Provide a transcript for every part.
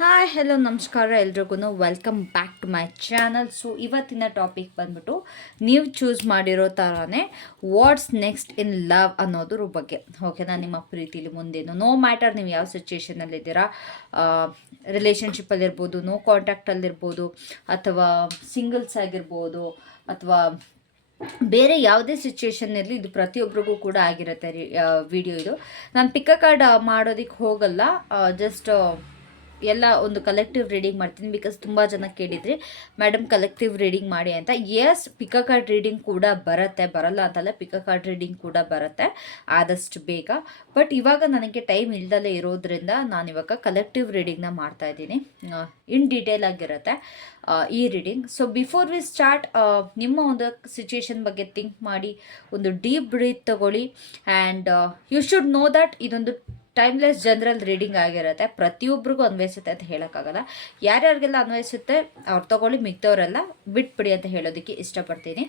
Hi hello ನಮಸ್ಕಾರ ಎಲ್ರಿಗೂ welcome back to my channel. So ಇವತ್ತಿನ ಟಾಪಿಕ್ ಬಂದ್ಬಿಟ್ಟು ನೀವು ಚೂಸ್ ಮಾಡಿರೋ ಥರನೇ ವಾಟ್ಸ್ ನೆಕ್ಸ್ಟ್ ಇನ್ ಲವ್ ಅನ್ನೋದ್ರ ಬಗ್ಗೆ. ಓಕೆನಾ, ನಿಮ್ಮ ಪ್ರೀತಿಲಿ ಮುಂದೇನು ನೋ ಮ್ಯಾಟರ್ ನೀವು ಯಾವ ಸಿಚುವೇಷನಲ್ಲಿದ್ದೀರಾ, ರಿಲೇಷನ್ಶಿಪ್ಪಲ್ಲಿರ್ಬೋದು, ನೋ ಕಾಂಟ್ಯಾಕ್ಟಲ್ಲಿರ್ಬೋದು, ಅಥವಾ ಸಿಂಗಲ್ಸ್ ಆಗಿರ್ಬೋದು, ಅಥವಾ ಬೇರೆ ಯಾವುದೇ ಸಿಚುವೇಶನ್ ಇರಲಿ, ಇದು ಪ್ರತಿಯೊಬ್ಬರಿಗೂ ಕೂಡ ಆಗಿರುತ್ತೆ. ವಿಡಿಯೋ ಇದು ನಾನು ಪಿಕ್ಕ ಕಾರ್ಡ್ ಮಾಡೋದಕ್ಕೆ ಹೋಗಲ್ಲ, ಜಸ್ಟ್ ಎಲ್ಲ ಒಂದು ಕಲೆಕ್ಟಿವ್ ರೀಡಿಂಗ್ ಮಾಡ್ತೀನಿ. ಬಿಕಾಸ್ ತುಂಬ ಜನ ಕೇಳಿದ್ರಿ ಮೇಡಮ್ ಕಲೆಕ್ಟಿವ್ ರೀಡಿಂಗ್ ಮಾಡಿ ಅಂತ. ಎಸ್, ಪಿಕ ಕಾರ್ಡ್ ರೀಡಿಂಗ್ ಕೂಡ ಬರುತ್ತೆ, ಬರಲ್ಲ ಅಂತಲ್ಲ, ಪಿಕ ಕಾರ್ಡ್ ರೀಡಿಂಗ್ ಕೂಡ ಬರುತ್ತೆ ಆದಷ್ಟು ಬೇಗ. ಬಟ್ ಇವಾಗ ನನಗೆ ಟೈಮ್ ಇಲ್ದಲೇ ಇರೋದ್ರಿಂದ ನಾನು ಇವಾಗ ಕಲೆಕ್ಟಿವ್ ರೀಡಿಂಗ್ನ ಮಾಡ್ತಾ ಇದ್ದೀನಿ. ಇನ್ ಡೀಟೇಲ್ ಆಗಿರುತ್ತೆ ಈ reading. So before we start, ನಿಮ್ಮ ಒಂದು ಸಿಚುವೇಶನ್ ಬಗ್ಗೆ ಥಿಂಕ್ ಮಾಡಿ ಒಂದು ಡೀಪ್ ಬ್ರೀತ್ ತಗೊಳ್ಳಿ. And you should know that ಇದೊಂದು ಟೈಮ್ಲೆಸ್ ಜನರಲ್ ರೀಡಿಂಗ್ ಆಗಿರುತ್ತೆ. ಪ್ರತಿಯೊಬ್ಬರಿಗೂ ಅನ್ವಯಿಸುತ್ತೆ ಅಂತ ಹೇಳೋಕ್ಕಾಗಲ್ಲ. ಯಾರ್ಯಾರಿಗೆಲ್ಲ ಅನ್ವಯಿಸುತ್ತೆ ಅವ್ರು ತೊಗೊಳ್ಳಿ, ಮಿಗ್ದವರೆಲ್ಲ ಬಿಟ್ಬಿಡಿ ಅಂತ ಹೇಳೋದಕ್ಕೆ ಇಷ್ಟಪಡ್ತೀನಿ.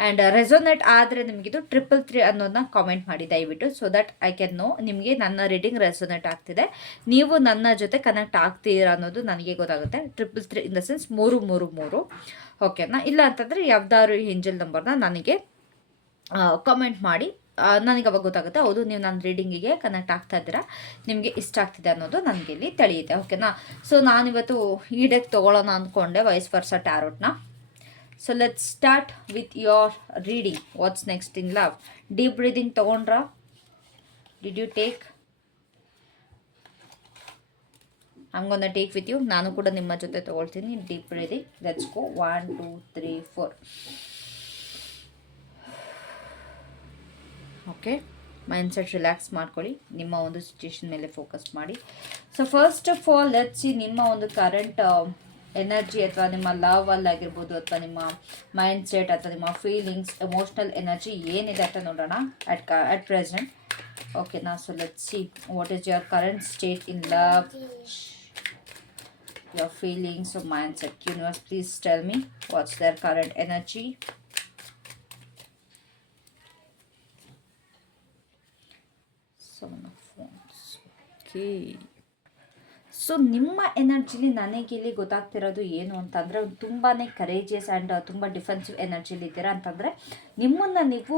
ಆ್ಯಂಡ್ ರೆಸೋನೇಟ್ ಆದರೆ ನಿಮಗಿದು 333 ಅನ್ನೋದನ್ನ ಕಾಮೆಂಟ್ ಮಾಡಿ ದಯವಿಟ್ಟು, so that I can know ನಿಮಗೆ ನನ್ನ ರೀಡಿಂಗ್ ರೆಸೋನೇಟ್ ಆಗ್ತಿದೆ, ನೀವು ನನ್ನ ಜೊತೆ ಕನೆಕ್ಟ್ ಆಗ್ತೀರಾ ಅನ್ನೋದು ನನಗೆ ಗೊತ್ತಾಗುತ್ತೆ. 333 ಇನ್ ದ ಸೆನ್ಸ್ 333. ಓಕೆನಾ, ಇಲ್ಲ ಅಂತಂದರೆ ಯಾವ್ದಾದ್ರು ಏಂಜಲ್ ನಂಬರ್ನ ನನಗೆ ಕಾಮೆಂಟ್ ಮಾಡಿ, ನನಗೆ ಅವಾಗ ಗೊತ್ತಾಗುತ್ತೆ ಹೌದು ನೀವು ನನ್ನ ರೀಡಿಂಗಿಗೆ ಕನೆಕ್ಟ್ ಆಗ್ತಾ ಇದ್ದೀರಾ, ನಿಮಗೆ ಇಷ್ಟ ಆಗ್ತಿದೆ ಅನ್ನೋದು ನನಗೆ ಇಲ್ಲಿ ತಿಳಿಯುತ್ತೆ. ಓಕೆನಾ, ಸೊ ನಾನಿವತ್ತು ಈ ಡೆಕ್ ತೊಗೊಳ್ಳೋಣ ಅಂದ್ಕೊಂಡೆ, ವೈಸ್ ವರ್ಸಾ ಟ್ಯಾರೋಟ್ನ. So let's start with your reading. What's next in love. Deep breathing ತೊಗೊಂಡ್ರಾ? Did you take? I'm gonna take with you. ನಾನು ಕೂಡ ನಿಮ್ಮ ಜೊತೆ ತೊಗೊಳ್ತೀನಿ. Deep breathing. Let's go. 1 2 3 4. Okay, mindset relax ಮಾಡ್ಕೊಳ್ಳಿ, ನಿಮ್ಮ ಒಂದು ಸಿಚುವೇಶನ್ ಮೇಲೆ ಫೋಕಸ್ ಮಾಡಿ. So first of all let's see ನಿಮ್ಮ ಒಂದು ಕರೆಂಟ್ ಎನರ್ಜಿ, ಅಥವಾ ನಿಮ್ಮ ಲವ್ ಆಗಿರ್ಬೋದು, ಅಥವಾ ನಿಮ್ಮ ಮೈಂಡ್ಸೆಟ್, ಅಥವಾ ನಿಮ್ಮ ಫೀಲಿಂಗ್ಸ್, ಎಮೋಷ್ನಲ್ ಎನರ್ಜಿ ಏನಿದೆ ಅಂತ ನೋಡೋಣ ಅಟ್ ಪ್ರೆಸೆಂಟ್. ಓಕೆನಾ, so let's see what is your current state in love, your feelings or mindset. Universe, please tell me what's their current energy. Okay, so ನಿಮ್ಮ ಎನರ್ಜಿಲಿ ನನಗಿಲ್ಲಿ ಗೊತ್ತಾಗ್ತಿರೋದು ಏನು ಅಂತಂದರೆ, ತುಂಬಾ ಕರೇಜಿಯಸ್ ಆ್ಯಂಡ್ ತುಂಬ defensive ಎನರ್ಜಿಲಿ ಇದ್ದೀರಾ ಅಂತಂದರೆ, ನಿಮ್ಮನ್ನು ನೀವು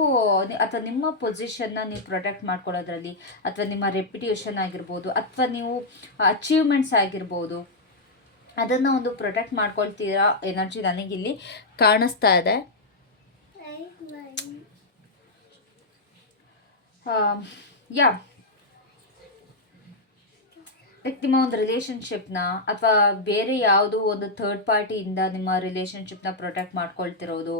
ಅಥವಾ ನಿಮ್ಮ ಪೊಸಿಷನ್ನ ನೀವು ಪ್ರೊಟೆಕ್ಟ್ ಮಾಡ್ಕೊಳ್ಳೋದ್ರಲ್ಲಿ, ಅಥವಾ ನಿಮ್ಮ ರೆಪ್ಯುಟೇಷನ್ ಆಗಿರ್ಬೋದು, ಅಥವಾ ನೀವು ಅಚೀವ್ಮೆಂಟ್ಸ್ ಆಗಿರ್ಬೋದು, ಅದನ್ನು ಒಂದು ಪ್ರೊಟೆಕ್ಟ್ ಮಾಡ್ಕೊಳ್ತೀರಾ ಎನರ್ಜಿ ನನಗಿಲ್ಲಿ ಕಾಣಿಸ್ತಾ ಇದೆ. ಯಾ, ಲೈಕ್ ನಿಮ್ಮ ಒಂದು ರಿಲೇಷನ್ಶಿಪ್ನ, ಅಥವಾ ಬೇರೆ ಯಾವುದೋ ಒಂದು ಥರ್ಡ್ ಪಾರ್ಟಿಯಿಂದ ನಿಮ್ಮ ರಿಲೇಷನ್ಶಿಪ್ನ ಪ್ರೊಟೆಕ್ಟ್ ಮಾಡ್ಕೊಳ್ತಿರೋದು,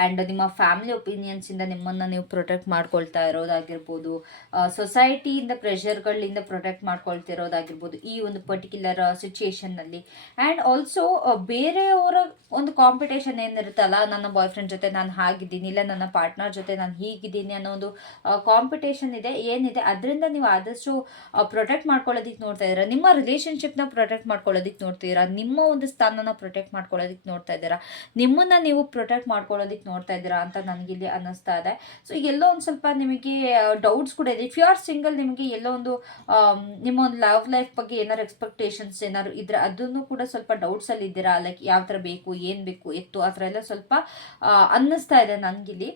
ಆ್ಯಂಡ್ ನಿಮ್ಮ ಫ್ಯಾಮಿಲಿ ಒಪಿನಿಯನ್ಸಿಂದ ನಿಮ್ಮನ್ನು ನೀವು ಪ್ರೊಟೆಕ್ಟ್ ಮಾಡ್ಕೊಳ್ತಾ ಇರೋದಾಗಿರ್ಬೋದು, ಸೊಸೈಟಿಯಿಂದ ಪ್ರೆಷರ್ಗಳಿಂದ ಪ್ರೊಟೆಕ್ಟ್ ಮಾಡ್ಕೊಳ್ತಿರೋದಾಗಿರ್ಬೋದು ಈ ಒಂದು ಪರ್ಟಿಕ್ಯುಲರ್ ಸಿಚುಯೇಷನ್ನಲ್ಲಿ. ಆ್ಯಂಡ್ ಆಲ್ಸೋ ಬೇರೆಯವರ ಒಂದು ಕಾಂಪಿಟೇಷನ್ ಏನಿರುತ್ತಲ್ಲ, ನನ್ನ ಬಾಯ್ ಫ್ರೆಂಡ್ ಜೊತೆ ನಾನು ಹಾಗಿದ್ದೀನಿ, ಇಲ್ಲ ನನ್ನ ಪಾರ್ಟ್ನರ್ ಜೊತೆ ನಾನು ಹೀಗಿದ್ದೀನಿ ಅನ್ನೋ ಒಂದು ಕಾಂಪಿಟೇಷನ್ ಇದೆ ಏನಿದೆ, ಅದರಿಂದ ನೀವು ಆದಷ್ಟು ಪ್ರೊಟೆಕ್ಟ್ ಮಾಡ್ಕೊಳ್ಳೋದಕ್ಕೆ ನೋಡ್ತಾ ಇದ್ದೀರಾ. ನಿಮ್ಮ ರಿಲೇಷನ್ಶಿಪ್ನ ಪ್ರೊಟೆಕ್ಟ್ ಮಾಡ್ಕೊಳ್ಳೋದಕ್ಕೆ ನೋಡ್ತಿದ್ದೀರಾ, ನಿಮ್ಮ ಒಂದು ಸ್ಥಾನನ ಪ್ರೊಟೆಕ್ಟ್ ಮಾಡ್ಕೊಳ್ಳೋದಕ್ಕೆ ನೋಡ್ತಾ ಇದ್ದೀರಾ, ನಿಮ್ಮನ್ನು ನೀವು ಪ್ರೊಟೆಕ್ಟ್ ಮಾಡ್ಕೊಳ್ಳೋದಕ್ಕೆ ನೋಡ್ತಾ ಇದ್ದೀರಾ ಅಂತ ನನಗಿಲ್ಲಿ ಅನ್ನಿಸ್ತಾ ಇದೆ. ಸೊ ಎಲ್ಲೋ ಒಂದು ಸ್ವಲ್ಪ ನಿಮಗೆ ಡೌಟ್ಸ್ ಕೂಡ ಇದೆ. ಇಫ್ ಯು ಆರ್ ಸಿಂಗಲ್, ನಿಮಗೆ ಎಲ್ಲೋ ಒಂದು ನಿಮ್ಮ ಒಂದು ಲವ್ ಲೈಫ್ ಬಗ್ಗೆ ಏನಾದ್ರು ಎಕ್ಸ್ಪೆಕ್ಟೇಷನ್ಸ್ ಏನಾದ್ರು ಇದ್ರೆ ಅದನ್ನು ಕೂಡ ಸ್ವಲ್ಪ ಡೌಟ್ಸಲ್ಲಿ ಇದ್ದೀರಾ. ಲೈಕ್ ಯಾವ ಥರ ಬೇಕು, ಏನು ಬೇಕು, ಎತ್ತು, ಆ ಥರ ಎಲ್ಲ ಸ್ವಲ್ಪ ಅನ್ನಿಸ್ತಾ ಇದೆ ನನಗಿಲ್ಲಿ.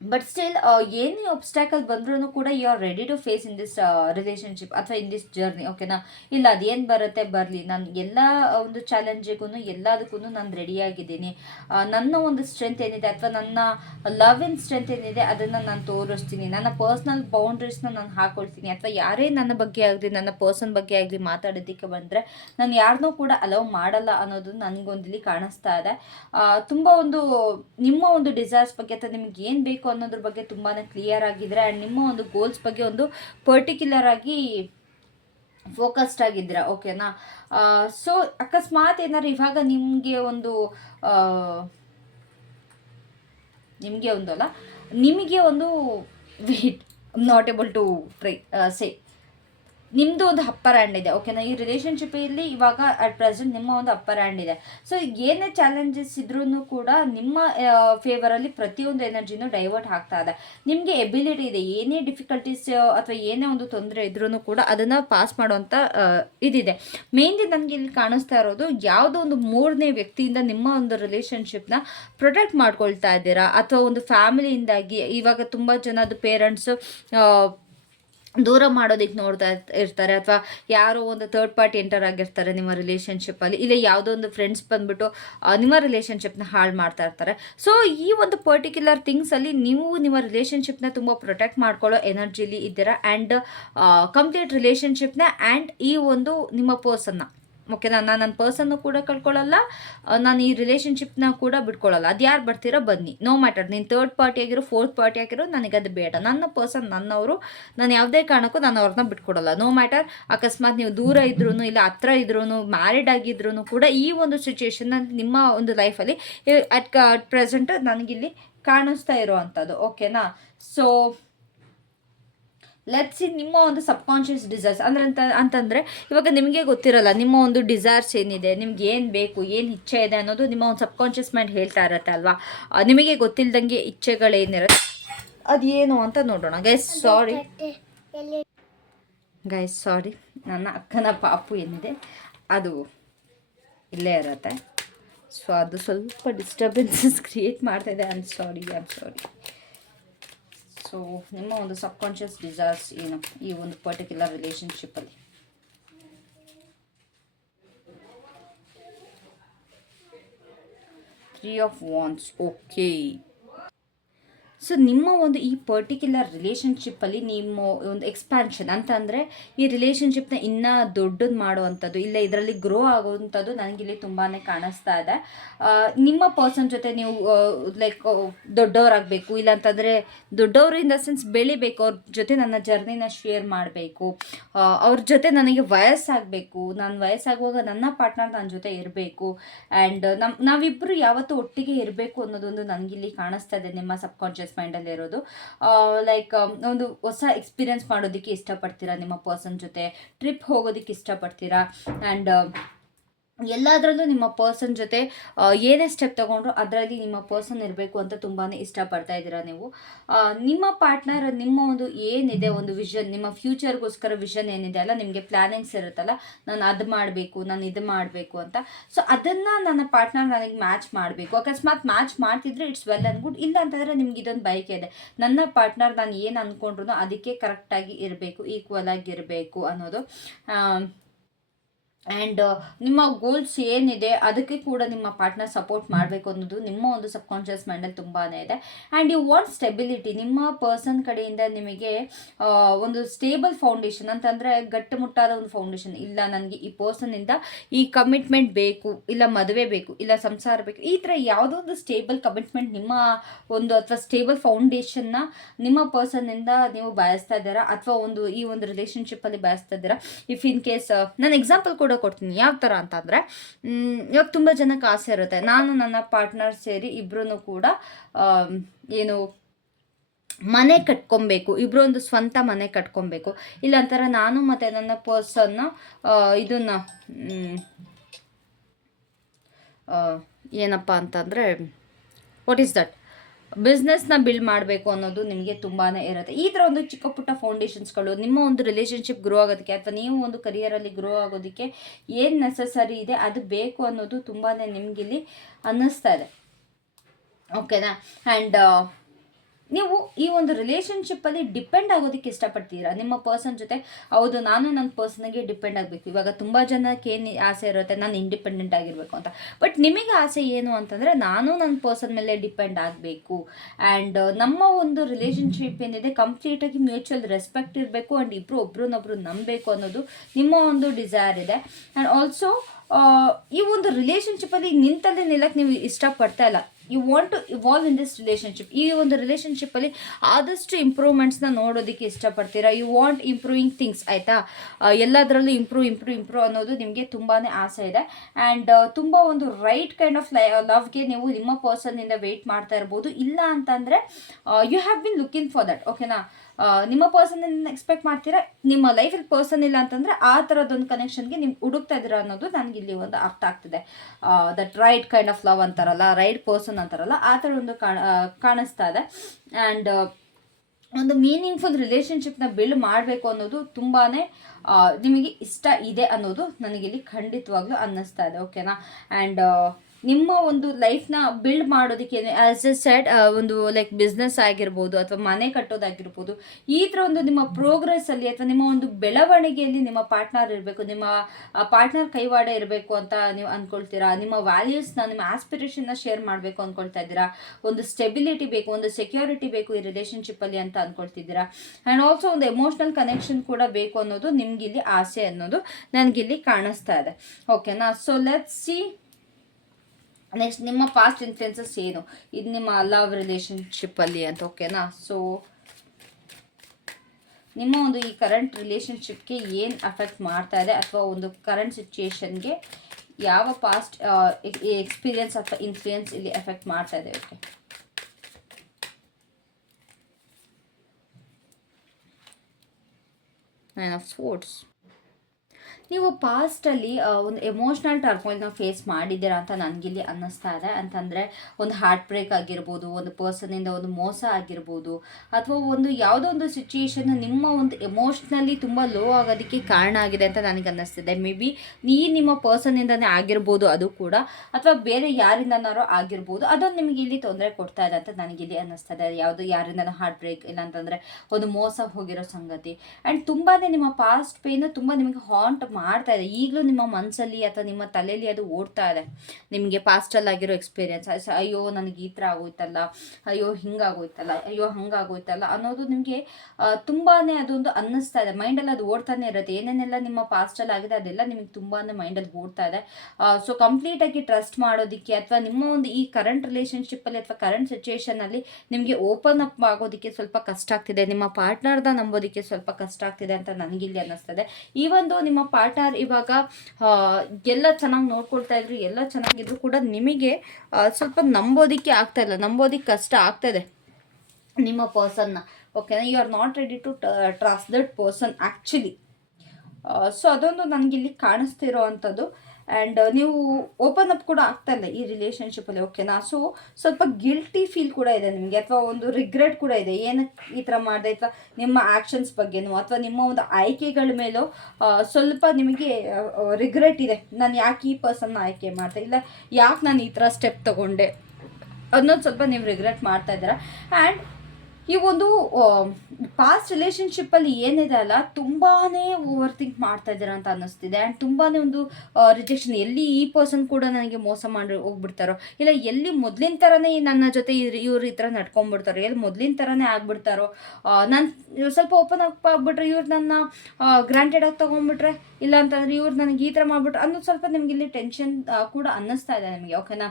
ಬಟ್ ಸ್ಟಿಲ್ ಏನೇ ಒಬ್ಸ್ಟ್ಯಾಕಲ್ ಬಂದ್ರೂ ಕೂಡ you are ready to face in this relationship ಅಥವಾ ಇನ್ ದಿಸ್ ಜರ್ನಿ. ಓಕೆನಾ, ಇಲ್ಲ ಅದೇನು ಬರುತ್ತೆ ಬರಲಿ, ನಾನು ಎಲ್ಲ ಒಂದು ಚಾಲೆಂಜಿಗೂ ಎಲ್ಲದಕ್ಕೂ ನಾನು ರೆಡಿಯಾಗಿದ್ದೀನಿ. ನನ್ನ ಒಂದು ಸ್ಟ್ರೆಂತ್ ಏನಿದೆ, ಅಥವಾ ನನ್ನ ಲವ್ ಇನ್ ಸ್ಟ್ರೆಂತ್ ಏನಿದೆ ಅದನ್ನು ನಾನು ತೋರಿಸ್ತೀನಿ. ನನ್ನ ಪರ್ಸ್ನಲ್ ಬೌಂಡ್ರೀಸ್ನ ನಾನು ಹಾಕೊಳ್ತೀನಿ. ಅಥವಾ ಯಾರೇ ನನ್ನ ಬಗ್ಗೆ ಆಗಲಿ, ನನ್ನ ಪರ್ಸನ್ ಬಗ್ಗೆ ಆಗಲಿ ಮಾತಾಡೋದಕ್ಕೆ ಬಂದರೆ ನಾನು ಯಾರನ್ನೂ ಕೂಡ ಅಲೌ ಮಾಡಲ್ಲ ಅನ್ನೋದು ನನಗೊಂದಿಲ್ಲಿ ಕಾಣಿಸ್ತಾ ಇದೆ. ತುಂಬ ಒಂದು ನಿಮ್ಮ ಒಂದು ಡಿಸೈರ್ಸ್ ಬಗ್ಗೆ, ಅಥವಾ ನಿಮ್ಗೆ ಏನು ಬೇಕು ಅನ್ನೋದ್ರ ಬಗ್ಗೆ ತುಂಬಾ ಕ್ಲಿಯರ್ ಆಗಿದ್ರೆ, ಆ್ಯಂಡ್ ನಿಮ್ಮ ಒಂದು ಗೋಲ್ಸ್ ಬಗ್ಗೆ ಒಂದು ಪರ್ಟಿಕ್ಯುಲರ್ ಆಗಿ ಫೋಕಸ್ಡ್ ಆಗಿದ್ದೀರಾ. ಓಕೆನಾ, ಸೊ ಅಕಸ್ಮಾತ್ ಏನಾದ್ರು ಇವಾಗ ನಿಮಗೆ ಒಂದು ನಿಮಗೆ ಒಂದು wait not able to try say ನಿಮ್ಮದು ಒಂದು ಅಪ್ಪರ್ ಹ್ಯಾಂಡ್ ಇದೆ. ಓಕೆನಾ, ಈ ರಿಲೇಷನ್ಶಿಪ್ಪಲ್ಲಿ ಇವಾಗ ಅಟ್ ಪ್ರೆಸೆಂಟ್ ನಿಮ್ಮ ಒಂದು ಅಪ್ಪರ್ ಹ್ಯಾಂಡ್ ಇದೆ. ಸೊ ಏನೇ ಚಾಲೆಂಜಸ್ ಇದ್ರೂ ಕೂಡ ನಿಮ್ಮ ಫೇವರಲ್ಲಿ ಪ್ರತಿಯೊಂದು ಎನರ್ಜಿನೂ ಡೈವರ್ಟ್ ಆಗ್ತಾ ಇದೆ. ನಿಮಗೆ ಎಬಿಲಿಟಿ ಇದೆ, ಏನೇ ಡಿಫಿಕಲ್ಟೀಸ್ ಅಥವಾ ಏನೇ ಒಂದು ತೊಂದರೆ ಇದ್ರೂ ಕೂಡ ಅದನ್ನು ಪಾಸ್ ಮಾಡುವಂಥ ಇದಿದೆ. ಮೇನ್ಲಿ ನನಗೆ ಇಲ್ಲಿ ಕಾಣಿಸ್ತಾ ಇರೋದು, ಯಾವುದೋ ಒಂದು ಮೂರನೇ ವ್ಯಕ್ತಿಯಿಂದ ನಿಮ್ಮ ಒಂದು ರಿಲೇಷನ್ಶಿಪ್ನ ಪ್ರೊಟೆಕ್ಟ್ ಮಾಡ್ಕೊಳ್ತಾ ಇದ್ದೀರಾ, ಅಥವಾ ಒಂದು ಫ್ಯಾಮಿಲಿಯಿಂದಾಗಿ ಇವಾಗ ತುಂಬ ಜನದ ಪೇರೆಂಟ್ಸು ದೂರ ಮಾಡೋದಕ್ಕೆ ನೋಡ್ತಾ ಇರ್ತಾರೆ, ಅಥವಾ ಯಾರೋ ಒಂದು ಥರ್ಡ್ ಪಾರ್ಟಿ ಎಂಟರ್ ಆಗಿರ್ತಾರೆ ನಿಮ್ಮ ರಿಲೇಷನ್ಶಿಪ್ಪಲ್ಲಿ, ಇಲ್ಲ ಯಾವುದೋ ಒಂದು ಫ್ರೆಂಡ್ಸ್ ಬಂದುಬಿಟ್ಟು ನಿಮ್ಮ ರಿಲೇಷನ್ಶಿಪ್ನ ಹಾಳು ಮಾಡ್ತಾ ಇರ್ತಾರೆ. ಸೊ ಈ ಒಂದು ಪರ್ಟಿಕ್ಯುಲರ್ ಥಿಂಗ್ಸಲ್ಲಿ ನೀವು ನಿಮ್ಮ ರಿಲೇಷನ್ಶಿಪ್ನ ತುಂಬ ಪ್ರೊಟೆಕ್ಟ್ ಮಾಡ್ಕೊಳ್ಳೋ ಎನರ್ಜಿಲಿ ಇದ್ದೀರಾ, ಆ್ಯಂಡ್ ಕಂಪ್ಲೀಟ್ ರಿಲೇಷನ್ಶಿಪ್ನ ಆ್ಯಂಡ್ ಈ ಒಂದು ನಿಮ್ಮ ಪರ್ಸನ್ನ, ಓಕೆನಾ, ನಾನು ನನ್ನ ಪರ್ಸನ್ನು ಕೂಡ ಕಳ್ಕೊಳ್ಳಲ್ಲ, ನಾನು ಈ ರಿಲೇಷನ್ಶಿಪ್ನ ಕೂಡ ಬಿಟ್ಕೊಳ್ಳಲ್ಲ. ಅದು ಯಾರು ಬರ್ತೀರೋ ಬನ್ನಿ, ನೋ ಮ್ಯಾಟರ್, ನೀನು ಥರ್ಡ್ ಪಾರ್ಟಿ ಆಗಿರೋ ಫೋರ್ತ್ ಪಾರ್ಟಿ ಆಗಿರೋ ನನಗದು ಬೇಡ. ನನ್ನ ಪರ್ಸನ್ ನನ್ನವರು, ನಾನು ಯಾವುದೇ ಕಾರಣಕ್ಕೂ ನಾನು ಅವ್ರನ್ನ ಬಿಟ್ಕೊಡಲ್ಲ. ನೋ ಮ್ಯಾಟರ್, ಅಕಸ್ಮಾತ್ ನೀವು ದೂರ ಇದ್ರೂ ಇಲ್ಲ ಹತ್ರ ಇದ್ರೂ ಮ್ಯಾರಿಡ್ ಆಗಿದ್ರೂ ಕೂಡ ಈ ಒಂದು ಸಿಚುವೇಶನ್ ನಿಮ್ಮ ಒಂದು ಲೈಫಲ್ಲಿ ಅಟ್ ಪ್ರೆಸೆಂಟ್ ನನಗಿಲ್ಲಿ ಕಾಣಿಸ್ತಾ ಇರೋವಂಥದ್ದು. ಓಕೆನಾ, ಸೊ ಲೆಟ್ಸ್ ಸಿ ನಿಮ್ಮ ಒಂದು ಸಬ್ಕಾನ್ಷಿಯಸ್ ಡಿಸೈರ್ಸ್ ಅಂತಂದರೆ ಇವಾಗ ನಿಮಗೆ ಗೊತ್ತಿರಲ್ಲ ನಿಮ್ಮ ಒಂದು ಡಿಸೈರ್ಸ್ ಏನಿದೆ, ನಿಮ್ಗೆ ಏನು ಬೇಕು, ಏನು ಇಚ್ಛೆ ಇದೆ ಅನ್ನೋದು ನಿಮ್ಮ ಒಂದು ಸಬ್ಕಾನ್ಷಿಯಸ್ ಮೈಂಡ್ ಹೇಳ್ತಾ ಇರತ್ತೆ ಅಲ್ವಾ. ನಿಮಗೆ ಗೊತ್ತಿಲ್ಲದಂಗೆ ಇಚ್ಛೆಗಳೇನಿರುತ್ತೆ ಅದೇನು ಅಂತ ನೋಡೋಣ. ಗೈಸ್ ಸಾರಿ, ನನ್ನ ಅಕ್ಕನ ಪಾಪು ಏನಿದೆ ಅದು ಇಲ್ಲೇ ಇರುತ್ತೆ. ಸೊ ಅದು ಸ್ವಲ್ಪ ಡಿಸ್ಟರ್ಬೆನ್ಸಸ್ ಕ್ರಿಯೇಟ್ ಮಾಡ್ತಾಯಿದೆ. I am sorry. ಸೊ ನಿಮ್ಮ ಒಂದು ಸಬ್ಕಾನ್ಷಿಯಸ್ ಡಿಸೈರ್ಸ್ ಏನು ಈ ಒಂದು ಪರ್ಟಿಕ್ಯುಲರ್ ರಿಲೇಷನ್ಶಿಪ್ಪಲ್ಲಿ? 3 of Wands. ಓಕೆ, ಸೊ ನಿಮ್ಮ ಒಂದು ಈ ಪರ್ಟಿಕ್ಯುಲರ್ ರಿಲೇಷನ್ಶಿಪ್ಪಲ್ಲಿ ನಿಮ್ಮ ಒಂದು ಎಕ್ಸ್ಪ್ಯಾನ್ಷನ್ ಅಂತಂದರೆ ಈ ರಿಲೇಷನ್ಶಿಪ್ನ ಇನ್ನೂ ದೊಡ್ಡದು ಮಾಡುವಂಥದ್ದು, ಇಲ್ಲ ಇದರಲ್ಲಿ ಗ್ರೋ ಆಗುವಂಥದ್ದು ನನಗಿಲ್ಲಿ ತುಂಬಾ ಕಾಣಿಸ್ತಾ ಇದೆ. ನಿಮ್ಮ ಪರ್ಸನ್ ಜೊತೆ ನೀವು ಲೈಕ್ ದೊಡ್ಡವರಾಗಬೇಕು, ಇಲ್ಲಾಂತಂದರೆ ದೊಡ್ಡವರು ಇನ್ ದ ಸೆನ್ಸ್ ಬೆಳಿಬೇಕು, ಅವ್ರ ಜೊತೆ ನನ್ನ ಜರ್ನಿನ ಶೇರ್ ಮಾಡಬೇಕು, ಅವ್ರ ಜೊತೆ ನನಗೆ ವಯಸ್ಸಾಗಬೇಕು, ನಾನು ವಯಸ್ಸಾಗುವಾಗ ನನ್ನ ಪಾರ್ಟ್ನರ್ ನನ್ನ ಜೊತೆ ಇರಬೇಕು, ಆ್ಯಂಡ್ ನಾವಿಬ್ಬರು ಯಾವತ್ತೂ ಒಟ್ಟಿಗೆ ಇರಬೇಕು ಅನ್ನೋದೊಂದು ನನಗಿಲ್ಲಿ ಕಾಣಿಸ್ತಾ ಇದೆ ನಿಮ್ಮ ಸಬ್ಕಾನ್ಷಿಯಸ್ ಮೈಂಡಲ್ಲಿ ಇರೋದು. ಲೈಕ್ ಒಂದು ಹೊಸ ಎಕ್ಸ್ಪೀರಿಯನ್ಸ್ ಮಾಡೋದಕ್ಕೆ ಇಷ್ಟಪಡ್ತೀರಾ, ನಿಮ್ಮ ಪರ್ಸನ್ ಜೊತೆ ಟ್ರಿಪ್ ಹೋಗೋದಕ್ಕೆ ಇಷ್ಟಪಡ್ತೀರಾ, ಆ್ಯಂಡ್ ಎಲ್ಲದರಲ್ಲೂ ನಿಮ್ಮ ಪರ್ಸನ್ ಜೊತೆ ಏನೇ ಸ್ಟೆಪ್ ತೊಗೊಂಡ್ರು ಅದರಲ್ಲಿ ನಿಮ್ಮ ಪರ್ಸನ್ ಇರಬೇಕು ಅಂತ ತುಂಬಾ ಇಷ್ಟಪಡ್ತಾ ಇದ್ದೀರಾ ನೀವು. ನಿಮ್ಮ ಪಾರ್ಟ್ನರ್ ನಿಮ್ಮ ಒಂದು ಏನಿದೆ ಒಂದು ವಿಷನ್, ನಿಮ್ಮ ಫ್ಯೂಚರ್ಗೋಸ್ಕರ ವಿಷನ್ ಏನಿದೆ ಅಲ್ಲ, ನಿಮಗೆ ಪ್ಲ್ಯಾನಿಂಗ್ಸ್ ಇರುತ್ತಲ್ಲ, ನಾನು ಅದು ಮಾಡಬೇಕು, ನಾನು ಇದು ಮಾಡಬೇಕು ಅಂತ. ಸೊ ಅದನ್ನು ನನ್ನ ಪಾರ್ಟ್ನರ್ ನನಗೆ ಮ್ಯಾಚ್ ಮಾಡಬೇಕು. ಅಕಸ್ಮಾತ್ ಮ್ಯಾಚ್ ಮಾಡ್ತಿದ್ರೆ ಇಟ್ಸ್ ವೆಲ್ ಆ್ಯಂಡ್ ಗುಡ್, ಇಲ್ಲ ಅಂತಂದರೆ ನಿಮ್ಗೆ ಇದೊಂದು ಬಯಕೆ ಇದೆ, ನನ್ನ ಪಾರ್ಟ್ನರ್ ನಾನು ಏನು ಅಂದ್ಕೊಂಡ್ರು ಅದಕ್ಕೆ ಕರೆಕ್ಟಾಗಿ ಇರಬೇಕು, ಈಕ್ವಲ್ ಆಗಿ ಇರಬೇಕು ಅನ್ನೋದು. ಆ್ಯಂಡ್ ನಿಮ್ಮ ಗೋಲ್ಸ್ ಏನಿದೆ ಅದಕ್ಕೆ ಕೂಡ ನಿಮ್ಮ ಪಾರ್ಟ್ನರ್ ಸಪೋರ್ಟ್ ಮಾಡಬೇಕು ಅನ್ನೋದು ನಿಮ್ಮ ಒಂದು ಸಬ್ಕಾನ್ಷಿಯಸ್ ಮೈಂಡಲ್ಲಿ ತುಂಬಾ ಇದೆ. ಆ್ಯಂಡ್ ಯು ವಾಂಟ್ ಸ್ಟೆಬಿಲಿಟಿ, ನಿಮ್ಮ ಪರ್ಸನ್ ಕಡೆಯಿಂದ ನಿಮಗೆ ಒಂದು ಸ್ಟೇಬಲ್ ಫೌಂಡೇಶನ್ ಅಂತಂದರೆ ಗಟ್ಟಿಮುಟ್ಟಾದ ಒಂದು ಫೌಂಡೇಶನ್, ಇಲ್ಲ ನನಗೆ ಈ ಪರ್ಸನ್ನಿಂದ ಈ ಕಮಿಟ್ಮೆಂಟ್ ಬೇಕು, ಇಲ್ಲ ಮದುವೆ ಬೇಕು, ಇಲ್ಲ ಸಂಸಾರ ಬೇಕು, ಈ ಥರ ಯಾವುದೋ ಒಂದು ಸ್ಟೇಬಲ್ ಕಮಿಟ್ಮೆಂಟ್ ನಿಮ್ಮ ಒಂದು ಅಥವಾ ಸ್ಟೇಬಲ್ ಫೌಂಡೇಶನ್ನ ನಿಮ್ಮ ಪರ್ಸನ್ನಿಂದ ನೀವು ಬಯಸ್ತಾ ಇದ್ದೀರಾ, ಅಥವಾ ಒಂದು ಈ ಒಂದು ರಿಲೇಷನ್ಶಿಪ್ಪಲ್ಲಿ ಬಯಸ್ತಾ ಇದ್ದೀರಾ. ಇಫ್ ಇನ್ ಕೇಸ್ ನಾನು ಎಕ್ಸಾಂಪಲ್ ಕೂಡ ಕೊಡ್ತೀನಿ, ಯಾವ ಥರ ಅಂತಂದರೆ ಇವಾಗ ತುಂಬ ಜನಕ್ಕೆ ಆಸೆ ಇರುತ್ತೆ, ನಾನು ನನ್ನ ಪಾರ್ಟ್ನರ್ ಸೇರಿ ಇಬ್ಬರೂ ಕೂಡ ಏನು ಮನೆ ಕಟ್ಕೊಬೇಕು, ಇಬ್ಬರು ಒಂದು ಸ್ವಂತ ಮನೆ ಕಟ್ಕೊಬೇಕು, ಇಲ್ಲಾಂತರ ನಾನು ಮತ್ತು ನನ್ನ ಪರ್ಸನ್ನ ಇದನ್ನು ಏನಪ್ಪ ಅಂತಂದರೆ ವಾಟ್ ಈಸ್ ದಟ್ ಬಿಸ್ನೆಸ್ನ ಬಿಲ್ಡ್ ಮಾಡಬೇಕು ಅನ್ನೋದು ನಿಮಗೆ ತುಂಬಾ ಇರುತ್ತೆ. ಈ ಥರ ಒಂದು ಚಿಕ್ಕ ಪುಟ್ಟ ಫೌಂಡೇಶನ್ಸ್ಗಳು ನಿಮ್ಮ ಒಂದು ರಿಲೇಷನ್ಶಿಪ್ ಗ್ರೋ ಆಗೋದಕ್ಕೆ ಅಥವಾ ನೀವು ಒಂದು ಕರಿಯರಲ್ಲಿ ಗ್ರೋ ಆಗೋದಕ್ಕೆ ಏನು ನೆಸಸರಿ ಇದೆ ಅದು ಬೇಕು ಅನ್ನೋದು ತುಂಬಾ ನಿಮಗಿಲ್ಲಿ ಅನ್ನಿಸ್ತಾ ಇದೆ. ಓಕೆನಾ, ಆ್ಯಂಡ್ ನೀವು ಈ ಒಂದು ರಿಲೇಷನ್ಶಿಪ್ಪಲ್ಲಿ ಡಿಪೆಂಡ್ ಆಗೋದಕ್ಕೆ ಇಷ್ಟಪಡ್ತೀರಾ ನಿಮ್ಮ ಪರ್ಸನ್ ಜೊತೆ. ಹೌದು, ನಾನು ನನ್ನ ಪರ್ಸನ್ಗೆ ಡಿಪೆಂಡ್ ಆಗಬೇಕು. ಇವಾಗ ತುಂಬ ಜನಕ್ಕೆ ಏನು ಆಸೆ ಇರುತ್ತೆ, ನಾನು ಇಂಡಿಪೆಂಡೆಂಟ್ ಆಗಿರಬೇಕು ಅಂತ. ಬಟ್ ನಿಮಗೆ ಆಸೆ ಏನು ಅಂತಂದರೆ ನಾನು ನನ್ನ ಪರ್ಸನ್ ಮೇಲೆ ಡಿಪೆಂಡ್ ಆಗಬೇಕು, ಆ್ಯಂಡ್ ನಮ್ಮ ಒಂದು ರಿಲೇಷನ್ಶಿಪ್ ಏನಿದೆ ಕಂಪ್ಲೀಟಾಗಿ ಮ್ಯೂಚುವಲ್ ರೆಸ್ಪೆಕ್ಟ್ ಇರಬೇಕು, ಆ್ಯಂಡ್ ಇಬ್ಬರು ಒಬ್ರನ್ನೊಬ್ರು ನಂಬಬೇಕು ಅನ್ನೋದು ನಿಮ್ಮ ಒಂದು ಡಿಸೈರ್ ಇದೆ. ಆ್ಯಂಡ್ ಆಲ್ಸೋ ಈ ಒಂದು ರಿಲೇಷನ್ಶಿಪ್ಪಲ್ಲಿ ನಿಂತಲ್ಲಿ ನಿಲ್ಲಕ್ಕೆ ನೀವು ಇಷ್ಟಪಡ್ತಾ ಇಲ್ಲ. You want to evolve in this relationship. ಈ ಒಂದು ರಿಲೇಷನ್ಶಿಪ್ಪಲ್ಲಿ ಆದಷ್ಟು ಇಂಪ್ರೂವ್ಮೆಂಟ್ಸ್ನ ನೋಡೋದಕ್ಕೆ ಇಷ್ಟಪಡ್ತೀರಾ. ಯು ವಾಂಟ್ ಇಂಪ್ರೂವಿಂಗ್ ಥಿಂಗ್ಸ್, ಆಯಿತಾ. ಎಲ್ಲದರಲ್ಲೂ ಇಂಪ್ರೂವ್ ಅನ್ನೋದು ನಿಮಗೆ ತುಂಬಾ ಆಸೆ ಇದೆ. ಆ್ಯಂಡ್ ತುಂಬ ಒಂದು ರೈಟ್ ಕೈಂಡ್ ಆಫ್ ಲವ್ಗೆ ನೀವು ನಿಮ್ಮ ಪರ್ಸನ್ನಿಂದ ವೆಯ್ಟ್ ಮಾಡ್ತಾ ಇರ್ಬೋದು. ಇಲ್ಲ ಅಂತಂದರೆ you have been looking for that. ಓಕೆನಾ, ನಿಮ್ಮ ಪರ್ಸನ್ ಎಕ್ಸ್ಪೆಕ್ಟ್ ಮಾಡ್ತೀರಾ, ನಿಮ್ಮ ಲೈಫಲ್ಲಿ ಪರ್ಸನ್ ಇಲ್ಲ ಅಂತಂದರೆ ಆ ಥರದೊಂದು ಕನೆಕ್ಷನ್ಗೆ ನೀವು ಹುಡುಕ್ತಾ ಇದ್ದೀರಾ ಅನ್ನೋದು ನನಗಿಲ್ಲಿ ಒಂದು ಅರ್ಥ ಆಗ್ತಿದೆ. That right kind of love ಅಂತಾರಲ್ಲ, ರೈಟ್ ಪರ್ಸನ್ ಅಂತಾರಲ್ಲ, ಆ ಥರ ಒಂದು ಕಾಣಿಸ್ತಾ ಇದೆ. ಆ್ಯಂಡ್ ಒಂದು ಮೀನಿಂಗ್ಫುಲ್ ರಿಲೇಷನ್ಶಿಪ್ನ ಬಿಲ್ಡ್ ಮಾಡಬೇಕು ಅನ್ನೋದು ತುಂಬಾ ನಿಮಗೆ ಇಷ್ಟ ಇದೆ ಅನ್ನೋದು ನನಗಿಲ್ಲಿ ಖಂಡಿತವಾಗ್ಲೂ ಅನ್ನಿಸ್ತಾ ಇದೆ. ಓಕೆನಾ. ಆ್ಯಂಡ್ ನಿಮ್ಮ ಒಂದು ಲೈಫ್ನ ಬಿಲ್ಡ್ ಮಾಡೋದಕ್ಕೆ ಆ್ಯಸ್ ಎ ಸೆಡ್ ಒಂದು ಲೈಕ್ ಬಿಸ್ನೆಸ್ ಆಗಿರ್ಬೋದು ಅಥವಾ ಮನೆ ಕಟ್ಟೋದಾಗಿರ್ಬೋದು, ಈ ಥರ ಒಂದು ನಿಮ್ಮ ಪ್ರೋಗ್ರೆಸ್ಸಲ್ಲಿ ಅಥವಾ ನಿಮ್ಮ ಒಂದು ಬೆಳವಣಿಗೆಯಲ್ಲಿ ನಿಮ್ಮ ಪಾರ್ಟ್ನರ್ ಇರಬೇಕು, ನಿಮ್ಮ ಪಾರ್ಟ್ನರ್ ಕೈವಾಡ ಇರಬೇಕು ಅಂತ ನೀವು ಅಂದ್ಕೊಳ್ತೀರಾ. ನಿಮ್ಮ ವ್ಯಾಲ್ಯೂಸ್ನ, ನಿಮ್ಮ ಆಸ್ಪಿರೇಷನ್ನ ಶೇರ್ ಮಾಡಬೇಕು ಅಂದ್ಕೊಳ್ತಾ ಇದ್ದೀರಾ. ಒಂದು ಸ್ಟೆಬಿಲಿಟಿ ಬೇಕು, ಒಂದು ಸೆಕ್ಯೂರಿಟಿ ಬೇಕು ಈ ರಿಲೇಷನ್ಶಿಪ್ಪಲ್ಲಿ ಅಂತ ಅಂದ್ಕೊಳ್ತಿದ್ದೀರಾ. ಆ್ಯಂಡ್ ಆಲ್ಸೋ ಒಂದು ಎಮೋಷ್ನಲ್ ಕನೆಕ್ಷನ್ ಕೂಡ ಬೇಕು ಅನ್ನೋದು ನಿಮಗಿಲ್ಲಿ ಆಸೆ ಅನ್ನೋದು ನನಗಿಲ್ಲಿ ಕಾಣಿಸ್ತಾ ಇದೆ. ಓಕೆನಾ. ಸೊ ಲೆಟ್ಸ್ ಸಿ ನೆಕ್ಸ್ಟ್ ನಿಮ್ಮ ಪಾಸ್ಟ್ ಇನ್ಫ್ಲುಯೆನ್ಸಸ್ ಏನು ಇದು ನಿಮ್ಮ ಲವ್ ರಿಲೇಷನ್ಶಿಪ್ಪಲ್ಲಿ ಅಂತ. ಓಕೆನಾ. ಸೊ ನಿಮ್ಮ ಒಂದು ಈ ಕರೆಂಟ್ ರಿಲೇಷನ್ಶಿಪ್ಗೆ ಏನು ಅಫೆಕ್ಟ್ ಮಾಡ್ತಾ ಇದೆ ಅಥವಾ ಒಂದು ಕರೆಂಟ್ ಸಿಚುಯೇಷನ್ಗೆ ಯಾವ ಪಾಸ್ಟ್ ಎಕ್ಸ್ಪೀರಿಯನ್ಸ್ ಅಥವಾ ಇನ್ಫ್ಲುಯೆನ್ಸ್ ಇಲ್ಲಿ ಎಫೆಕ್ಟ್ ಮಾಡ್ತಾ ಇದೆ. ಓಕೆ. Nine of swords. ನೀವು ಪಾಸ್ಟಲ್ಲಿ ಒಂದು ಎಮೋಷ್ನಲ್ ಟರ್ಮೋಲ್ನ ಫೇಸ್ ಮಾಡಿದ್ದೀರಾ ಅಂತ ನನಗಿಲ್ಲಿ ಅನ್ನಿಸ್ತಾ ಇದೆ. ಅಂತಂದರೆ ಒಂದು ಹಾರ್ಟ್ ಬ್ರೇಕ್ ಆಗಿರ್ಬೋದು, ಒಂದು ಪರ್ಸನಿಂದ ಒಂದು ಮೋಸ ಆಗಿರ್ಬೋದು, ಅಥವಾ ಒಂದು ಯಾವುದೋ ಒಂದು ಸಿಚುಯೇಷನ್ ನಿಮ್ಮ ಒಂದು ಎಮೋಷ್ನಲಿ ತುಂಬ ಲೋ ಆಗೋದಕ್ಕೆ ಕಾರಣ ಆಗಿದೆ ಅಂತ ನನಗೆ ಅನ್ನಿಸ್ತಿದೆ. ಮೇ ಬಿ ನಿಮ್ಮ ಪರ್ಸನಿಂದನೇ ಆಗಿರ್ಬೋದು ಅದು ಕೂಡ, ಅಥವಾ ಬೇರೆ ಯಾರಿಂದನಾರೋ ಆಗಿರ್ಬೋದು, ಅದೊಂದು ನಿಮಗೆ ಇಲ್ಲಿ ತೊಂದರೆ ಕೊಡ್ತಾ ಇದೆ ಅಂತ ನನಗಿಲ್ಲಿ ಅನ್ನಿಸ್ತದೆ. ಯಾವುದು ಯಾರಿಂದನೂ ಹಾರ್ಟ್ ಬ್ರೇಕ್ ಇಲ್ಲ ಅಂತಂದರೆ ಒಂದು ಮೋಸ ಹೋಗಿರೋ ಸಂಗತಿ. ಆ್ಯಂಡ್ ತುಂಬಾ ನಿಮ್ಮ ಪಾಸ್ಟ್ ಪೇಯ್ನ ತುಂಬ ನಿಮಗೆ ಹಾಂಟ್ ಮಾಡ್ತಾ ಇದೆ. ಈಗಲೂ ನಿಮ್ಮ ಮನಸ್ಸಲ್ಲಿ ಅಥವಾ ನಿಮ್ಮ ತಲೆಯಲ್ಲಿ ಅದು ಓಡ್ತಾ ಇದೆ. ನಿಮಗೆ ಪಾಸ್ಟಲ್ಲಿ ಆಗಿರೋ ಎಕ್ಸ್ಪೀರಿಯನ್ಸ್, ಅಯ್ಯೋ ನನಗೆ ಈ ಥರ ಆಗೋಯ್ತಲ್ಲ, ಅಯ್ಯೋ ಹಿಂಗಾಗೋಯ್ತಲ್ಲ, ಅಯ್ಯೋ ಹಂಗಾಗೋಯ್ತಲ್ಲ ಅನ್ನೋದು ನಿಮಗೆ ತುಂಬಾ ಅದೊಂದು ಅನ್ನಿಸ್ತಾ ಇದೆ. ಮೈಂಡಲ್ಲಿ ಅದು ಓಡ್ತಾನೆ ಇರುತ್ತೆ. ಏನೇನೆಲ್ಲ ನಿಮ್ಮ ಪಾಸ್ಟಲ್ಲಿ ಆಗಿದೆ ಅದೆಲ್ಲ ನಿಮಗೆ ತುಂಬಾ ಮೈಂಡಲ್ಲಿ ಓಡ್ತಾ ಇದೆ. ಸೊ ಕಂಪ್ಲೀಟಾಗಿ ಟ್ರಸ್ಟ್ ಮಾಡೋದಕ್ಕೆ ಅಥವಾ ನಿಮ್ಮ ಒಂದು ಈ ಕರೆಂಟ್ ರಿಲೇಷನ್ಶಿಪ್ಪಲ್ಲಿ ಅಥವಾ ಕರೆಂಟ್ ಸಿಚುಯೇಷನಲ್ಲಿ ನಿಮಗೆ ಓಪನ್ ಅಪ್ ಆಗೋದಕ್ಕೆ ಸ್ವಲ್ಪ ಕಷ್ಟ ಆಗ್ತಿದೆ. ನಿಮ್ಮ ಪಾರ್ಟ್ನರ್ದ ನಂಬೋದಕ್ಕೆ ಸ್ವಲ್ಪ ಕಷ್ಟ ಆಗ್ತಿದೆ ಅಂತ ನನಗಿಲ್ಲಿ ಅನ್ನಿಸ್ತದೆ. ಈ ಒಂದು ನಿಮ್ಮ ಪಾರ್ಟ್ನರ್ ಇವಾಗ ಎಲ್ಲ ಚೆನ್ನಾಗಿ ನೋಡ್ಕೊಳ್ತಾ ಇದ್ರು, ಎಲ್ಲ ಚೆನ್ನಾಗಿದ್ರು ಕೂಡ ನಿಮಗೆ ಸ್ವಲ್ಪ ನಂಬೋದಕ್ಕೆ ಆಗ್ತಾ ಇಲ್ಲ, ನಂಬೋದಕ್ಕೆ ಕಷ್ಟ ಆಗ್ತಾಯಿದೆ ನಿಮ್ಮ ಪರ್ಸನ್ನ. ಓಕೆನಾ. You are not ready to trust that person actually. So ಅದೊಂದು ನನಗಿಲ್ಲಿ ಕಾಣಿಸ್ತಿರೋ ಅಂಥದ್ದು. ಆ್ಯಂಡ್ ನೀವು ಓಪನ್ ಅಪ್ ಕೂಡ ಆಗ್ತಾ ಇಲ್ಲ ಈ ರಿಲೇಷನ್ಶಿಪ್ಪಲ್ಲಿ. ಓಕೆನಾ. ಸೊ ಸ್ವಲ್ಪ ಗಿಲ್ಟಿ ಫೀಲ್ ಕೂಡ ಇದೆ ನಿಮಗೆ, ಅಥವಾ ಒಂದು ರಿಗ್ರೆಟ್ ಕೂಡ ಇದೆ. ಏನಕ್ಕೆ ಈ ಥರ ಮಾಡಿದೆ, ಅಥವಾ ನಿಮ್ಮ ಆ್ಯಕ್ಷನ್ಸ್ ಬಗ್ಗೆನೋ ಅಥವಾ ನಿಮ್ಮ ಒಂದು ಆಯ್ಕೆಗಳ ಮೇಲೂ ಸ್ವಲ್ಪ ನಿಮಗೆ ರಿಗ್ರೆಟ್ ಇದೆ. ನಾನು ಯಾಕೆ ಈ ಪರ್ಸನ್ನ ಆಯ್ಕೆ ಮಾಡ್ತಾ ಇಲ್ಲ, ಯಾಕೆ ನಾನು ಈ ಥರ ಸ್ಟೆಪ್ ತೊಗೊಂಡೆ ಅನ್ನೋದು ಸ್ವಲ್ಪ ನೀವು ರಿಗ್ರೆಟ್ ಮಾಡ್ತಾ ಇದ್ದೀರಾ. ಆ್ಯಂಡ್ ಈ ಒಂದು ಪಾಸ್ಟ್ ರಿಲೇಷನ್ಶಿಪ್ಪಲ್ಲಿ ಏನಿದೆ ಅಲ್ಲ, ತುಂಬಾ ಓವರ್ ಥಿಂಕ್ ಮಾಡ್ತಾ ಇದ್ದೀರಾ ಅಂತ ಅನ್ನಿಸ್ತಿದೆ. ಆ್ಯಂಡ್ ತುಂಬಾ ಒಂದು ರಿಜೆಕ್ಷನ್, ಎಲ್ಲಿ ಈ ಪರ್ಸನ್ ಕೂಡ ನನಗೆ ಮೋಸ ಮಾಡಿ ಹೋಗ್ಬಿಡ್ತಾರೋ, ಇಲ್ಲ ಎಲ್ಲಿ ಮೊದಲಿನ ಥರನೇ ನನ್ನ ಜೊತೆ ಇವ್ರು ಈ ಥರ ನಡ್ಕೊಂಡ್ಬಿಡ್ತಾರೋ, ಎಲ್ಲಿ ಮೊದಲಿನ ಥರನೇ ಆಗ್ಬಿಡ್ತಾರೋ, ನಾನು ಸ್ವಲ್ಪ ಓಪನ್ ಅಪ್ ಆಗ್ಬಿಟ್ರೆ ಇವ್ರು ನನ್ನ ಗ್ರಾಂಟೆಡ್ ಆಗಿ ತೊಗೊಂಡ್ಬಿಟ್ರೆ, ಇಲ್ಲ ಅಂತಂದರೆ ಇವ್ರು ನನಗೆ ಈ ಥರ ಮಾಡಿಬಿಟ್ರೆ ಅನ್ನೋದು ಸ್ವಲ್ಪ ನಿಮ್ಗೆ ಇಲ್ಲಿ ಟೆನ್ಷನ್ ಕೂಡ ಅನ್ನಿಸ್ತಾ ಇದೆ ನಿಮಗೆ. ಓಕೆನಾ.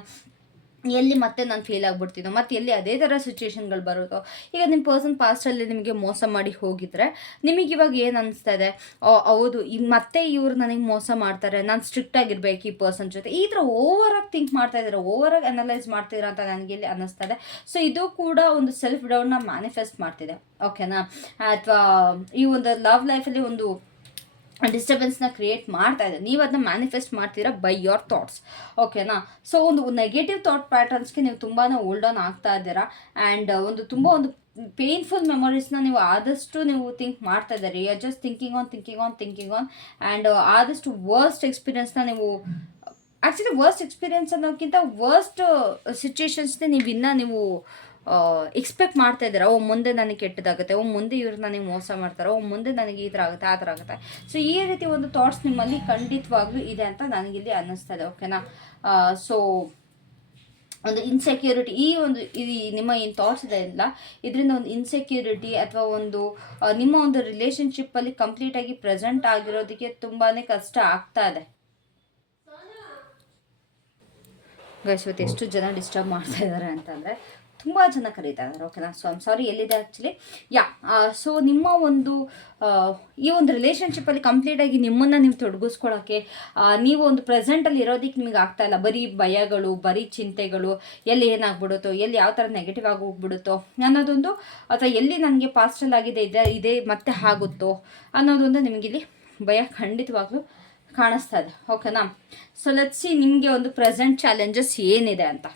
ಎಲ್ಲಿ ಮತ್ತೆ ನಾನು ಫೇಲ್ ಆಗಿಬಿಡ್ತೀನೋ, ಮತ್ತು ಎಲ್ಲಿ ಅದೇ ಥರ ಸಿಚುವೇಶನ್ಗಳು ಬರುತ್ತೋ. ಈಗ ನಿಮ್ಮ ಪರ್ಸನ್ ಪಾಸ್ಟಲ್ಲಿ ನಿಮಗೆ ಮೋಸ ಮಾಡಿ ಹೋಗಿದ್ರೆ ನಿಮಗೆ ಇವಾಗ ಏನು ಅನಿಸ್ತಾ ಇದೆ, ಹೌದು ಈಗ ಮತ್ತೆ ಇವ್ರು ನನಗೆ ಮೋಸ ಮಾಡ್ತಾರೆ, ನಾನು ಸ್ಟ್ರಿಕ್ಟ್ ಆಗಿರ್ಬೇಕು ಈ ಪರ್ಸನ್ ಜೊತೆ, ಈ ಥರ ಓವರಾಗಿ ಥಿಂಕ್ ಮಾಡ್ತಾ ಇದ್ದಾರೆ, ಓವರಾಗಿ ಅನಲೈಸ್ ಮಾಡ್ತಿದ್ದೀರಾ ಅಂತ ನನಗೆ ಇಲ್ಲಿ ಅನ್ನಿಸ್ತಾ ಇದೆ. ಸೊ ಇದು ಕೂಡ ಒಂದು ಸೆಲ್ಫ್ ಡೌನ್ನ ಮ್ಯಾನಿಫೆಸ್ಟ್ ಮಾಡ್ತಿದೆ. ಓಕೆನಾ. ಅಥವಾ ಈ ಒಂದು ಲವ್ ಲೈಫಲ್ಲಿ ಒಂದು ಡಿಸ್ಟರ್ಬೆನ್ಸ್ನ ಕ್ರಿಯೇಟ್ ಮಾಡ್ತಾ ಇದೆ. ನೀವು ಅದನ್ನ ಮ್ಯಾನಿಫೆಸ್ಟ್ ಮಾಡ್ತೀರಾ ಬೈ ಯೋರ್ ಥಾಟ್ಸ್. ಓಕೆನಾ. ಸೊ ಒಂದು ನೆಗೆಟಿವ್ ಥಾಟ್ ಪ್ಯಾಟರ್ನ್ಸ್ಗೆ ನೀವು ತುಂಬಾ ಓಲ್ಡ್ ಆನ್ ಆಗ್ತಾ ಇದ್ದೀರಾ. ಆ್ಯಂಡ್ ಒಂದು ಪೇನ್ಫುಲ್ ಮೆಮೊರೀಸ್ನ ನೀವು ಆದಷ್ಟು ನೀವು ಥಿಂಕ್ ಮಾಡ್ತಾ ಇದ್ದಾರೆ. You are just thinking on. And ಆದಷ್ಟು ವರ್ಸ್ಟ್ ಎಕ್ಸ್ಪೀರಿಯನ್ಸ್ನ ನೀವು ಆ್ಯಕ್ಚುಲಿ ವರ್ಸ್ಟ್ ಎಕ್ಸ್ಪೀರಿಯನ್ಸ್ ಅನ್ನೋಕ್ಕಿಂತ ವರ್ಸ್ಟ್ ಸಿಚುಯೇಷನ್ಸ್ನೇ ನೀವು ಎಕ್ಸ್ಪೆಕ್ಟ್ ಮಾಡ್ತಾ ಇದ್ದೀರಾ. ಮುಂದೆ ನನಗೆ ಕೆಟ್ಟದಾಗುತ್ತೆ, ಮುಂದೆ ಇವ್ರು ನನಗೆ ಮೋಸ ಮಾಡ್ತಾರೆ, ಮುಂದೆ ನನಗೆ ಈ ಥರ ಆಗುತ್ತೆ, ಆ ಥರ ಆಗುತ್ತೆ. ಸೊ ಈ ರೀತಿ ಒಂದು ಥಾಟ್ಸ್ ನಿಮ್ಮಲ್ಲಿ ಖಂಡಿತವಾಗ್ಲೂ ಇದೆ ಅಂತ ನನಗಿಲ್ಲಿ ಅನ್ನಿಸ್ತದೆ. ಓಕೆನಾ. ಸೊ ಒಂದು ಇನ್ಸೆಕ್ಯೂರಿಟಿ, ನಿಮ್ಮ ಏನು ಥಾಟ್ಸ್ ಇದೆ ಇಲ್ಲ, ಇದರಿಂದ ಒಂದು ಇನ್ಸೆಕ್ಯೂರಿಟಿ ಅಥವಾ ಒಂದು ನಿಮ್ಮ ಒಂದು ರಿಲೇಷನ್ಶಿಪ್ಪಲ್ಲಿ ಕಂಪ್ಲೀಟಾಗಿ ಪ್ರೆಸೆಂಟ್ ಆಗಿರೋದಕ್ಕೆ ತುಂಬಾ ಕಷ್ಟ ಆಗ್ತಾ ಇದೆ. ಗೈಸ್ ಇವತ್ತು ಎಷ್ಟು ಜನ ಡಿಸ್ಟರ್ಬ್ ಮಾಡ್ತಾ ಇದ್ದಾರೆ ಅಂತಂದರೆ ತುಂಬ ಜನ ಕರೀತಾ ಇದ್ದಾರೆ. ಓಕೆನಾ. ಸೊ ಐಮ್ ಸಾರಿ, ಎಲ್ಲಿದೆ ಆ್ಯಕ್ಚುಲಿ. ಯಾ ಸೊ ನಿಮ್ಮ ಒಂದು ಈ ಒಂದು ರಿಲೇಷನ್ಶಿಪ್ಪಲ್ಲಿ ಕಂಪ್ಲೀಟಾಗಿ ನಿಮ್ಮನ್ನು ನೀವು ತೊಡಗಿಸ್ಕೊಳ್ಳೋಕ್ಕೆ, ನೀವು ಒಂದು ಪ್ರೆಸೆಂಟಲ್ಲಿ ಇರೋದಕ್ಕೆ ನಿಮಗೆ ಆಗ್ತಾ ಇಲ್ಲ. ಬರೀ ಭಯಗಳು, ಬರೀ ಚಿಂತೆಗಳು, ಎಲ್ಲಿ ಏನಾಗ್ಬಿಡುತ್ತೋ, ಎಲ್ಲಿ ಯಾವ ಥರ ನೆಗೆಟಿವ್ ಆಗಿ ಹೋಗ್ಬಿಡುತ್ತೋ ಅನ್ನೋದೊಂದು, ಅಥವಾ ಎಲ್ಲಿ ನನಗೆ ಪಾಸ್ಟಲ್ಲಿ ಆಗಿದೆ ಇದೇ ಮತ್ತೆ ಆಗುತ್ತೋ ಅನ್ನೋದೊಂದು ನಿಮಗಿಲ್ಲಿ ಭಯ ಖಂಡಿತವಾಗ್ಲೂ ಕಾಣಿಸ್ತಾ ಇದೆ. ಓಕೆನಾ. ಸೊ ಲೆಟ್ಸ್ ಸಿ ನಿಮಗೆ ಒಂದು ಪ್ರೆಸೆಂಟ್ ಚಾಲೆಂಜಸ್ ಏನಿದೆ ಅಂತ.